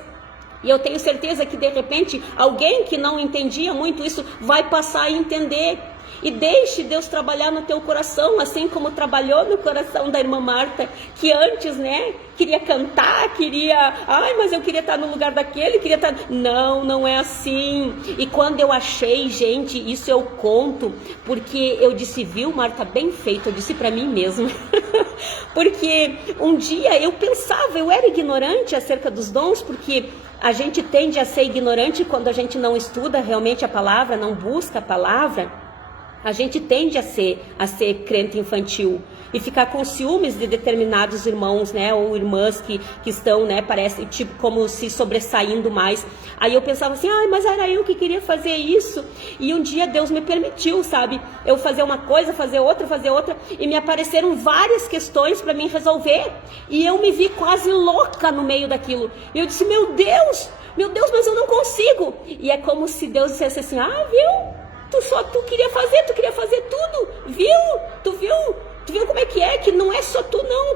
E eu tenho certeza que de repente alguém que não entendia muito isso vai passar a entender. E deixe Deus trabalhar no teu coração, assim como trabalhou no coração da irmã Marta, que antes, né, queria cantar, mas eu queria estar no lugar daquele, queria estar... Não é assim. E quando eu achei, gente, isso eu conto, porque eu disse, viu, Marta, bem feito, eu disse para mim mesma. Porque um dia eu pensava, eu era ignorante acerca dos dons, porque a gente tende a ser ignorante quando a gente não estuda realmente a palavra, não busca a palavra. A gente tende a ser crente infantil e ficar com ciúmes de determinados irmãos, né, ou irmãs que estão, né, parece tipo como se sobressaindo mais. Aí eu pensava assim, mas era eu que queria fazer isso. E um dia Deus me permitiu, sabe, eu fazer uma coisa, fazer outra, e me apareceram várias questões para mim resolver. E eu me vi quase louca no meio daquilo. E eu disse, meu Deus, mas eu não consigo. E é como se Deus dissesse assim, viu? Tu queria fazer tudo, viu? Tu viu como é? Que não é só tu não,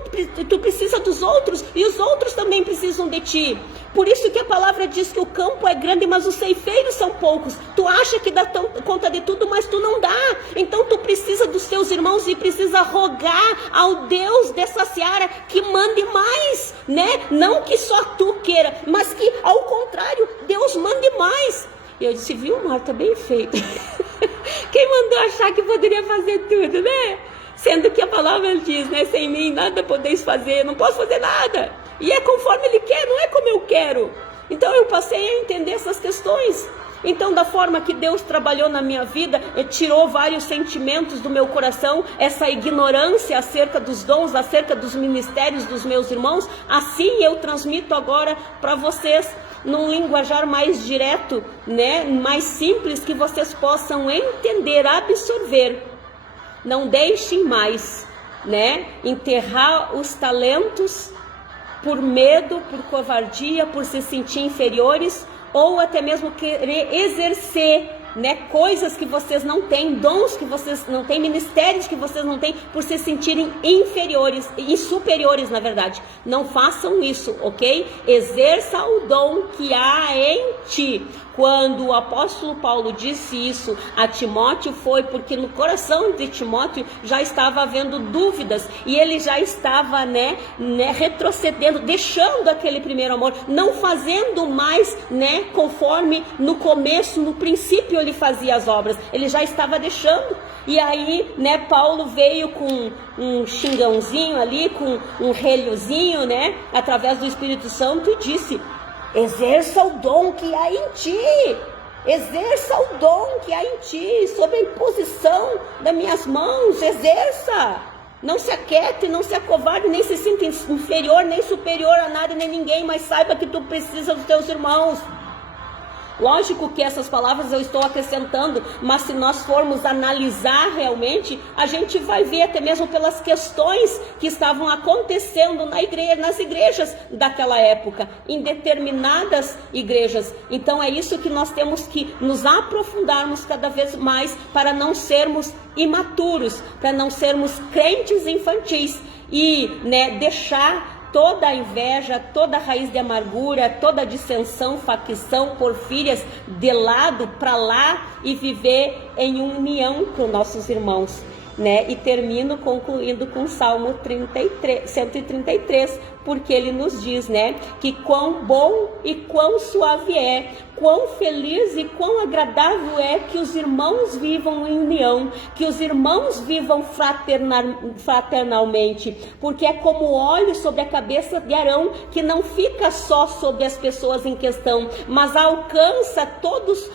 tu precisa dos outros, e os outros também precisam de ti. Por isso que a palavra diz que o campo é grande, mas os ceifeiros são poucos. Tu acha que dá conta de tudo, mas tu não dá. Então tu precisa dos teus irmãos e precisa rogar ao Deus dessa seara que mande mais, né? Não que só tu queira, mas que ao contrário, Deus mande mais. E eu disse, viu, Marta, bem feito. Quem mandou achar que poderia fazer tudo, né? Sendo que a palavra diz, né? Sem mim nada podeis fazer, não posso fazer nada. E é conforme Ele quer, não é como eu quero. Então eu passei a entender essas questões. Então, da forma que Deus trabalhou na minha vida, tirou vários sentimentos do meu coração, essa ignorância acerca dos dons, acerca dos ministérios dos meus irmãos, assim eu transmito agora para vocês, num linguajar mais direto, né, mais simples, que vocês possam entender, absorver. Não deixem mais, né, enterrar os talentos por medo, por covardia, por se sentir inferiores, ou até mesmo querer exercer, né, coisas que vocês não têm, dons que vocês não têm, ministérios que vocês não têm, por se sentirem inferiores e superiores, na verdade. Não façam isso, ok? Exerça o dom que há em ti. Quando o apóstolo Paulo disse isso a Timóteo, foi porque no coração de Timóteo já estava havendo dúvidas, e ele já estava, né, retrocedendo, deixando aquele primeiro amor, não fazendo mais, né, conforme no começo, no princípio ele fazia as obras, ele já estava deixando. E aí, né, Paulo veio com um xingãozinho ali, com um relhozinho, né, através do Espírito Santo, e disse: exerça o dom que há em ti, exerça o dom que há em ti, sob a imposição das minhas mãos, exerça. Não se aquiete, não se acovarde, nem se sinta inferior, nem superior a nada, nem ninguém, mas saiba que tu precisa dos teus irmãos. Lógico que essas palavras eu estou acrescentando, mas se nós formos analisar realmente, a gente vai ver até mesmo pelas questões que estavam acontecendo nas igrejas daquela época, em determinadas igrejas. Então é isso que nós temos que nos aprofundarmos cada vez mais, para não sermos imaturos, para não sermos crentes infantis e, né, deixar toda a inveja, toda a raiz de amargura, toda a dissensão, facção, porfírias de lado para lá, e viver em união com nossos irmãos, né? E termino concluindo com Salmo 133, porque ele nos diz, né, que quão bom e quão suave é, quão feliz e quão agradável é que os irmãos vivam em união, que os irmãos vivam fraternalmente, porque é como óleo sobre a cabeça de Arão, que não fica só sobre as pessoas em questão, mas alcança todos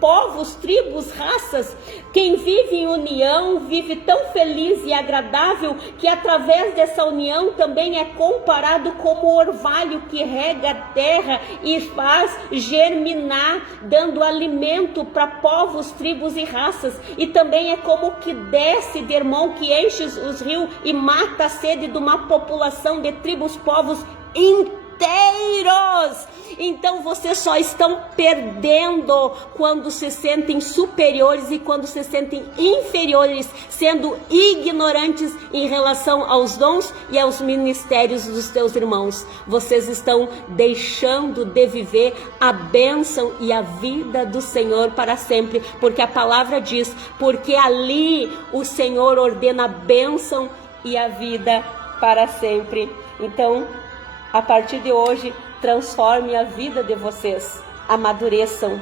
povos, tribos, raças. Quem vive em união vive tão feliz e agradável que através dessa união também é comparado como o orvalho que rega a terra e faz germinar, dando alimento para povos, tribos e raças. E também é como o que desce de irmão, que enche os rios e mata a sede de uma população de tribos, povos inteiros. sorrateiros. Então vocês só estão perdendo quando se sentem superiores e quando se sentem inferiores, sendo ignorantes em relação aos dons e aos ministérios dos teus irmãos. Vocês estão deixando de viver a bênção e a vida do Senhor para sempre, porque a palavra diz, porque ali o Senhor ordena a bênção e a vida para sempre. Então, a partir de hoje, transforme a vida de vocês, amadureçam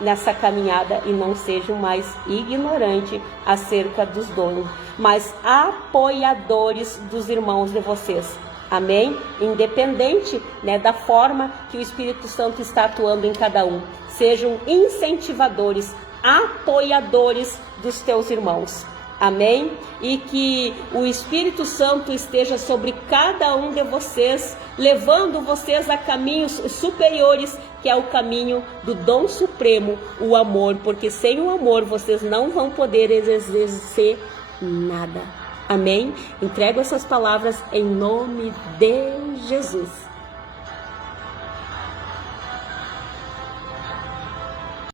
nessa caminhada e não sejam mais ignorantes acerca dos dons, mas apoiadores dos irmãos de vocês. Amém? Independente, né, da forma que o Espírito Santo está atuando em cada um. Sejam incentivadores, apoiadores dos teus irmãos. Amém? E que o Espírito Santo esteja sobre cada um de vocês, levando vocês a caminhos superiores, que é o caminho do dom supremo, o amor, porque sem o amor vocês não vão poder exercer nada. Amém? Entrego essas palavras em nome de Jesus.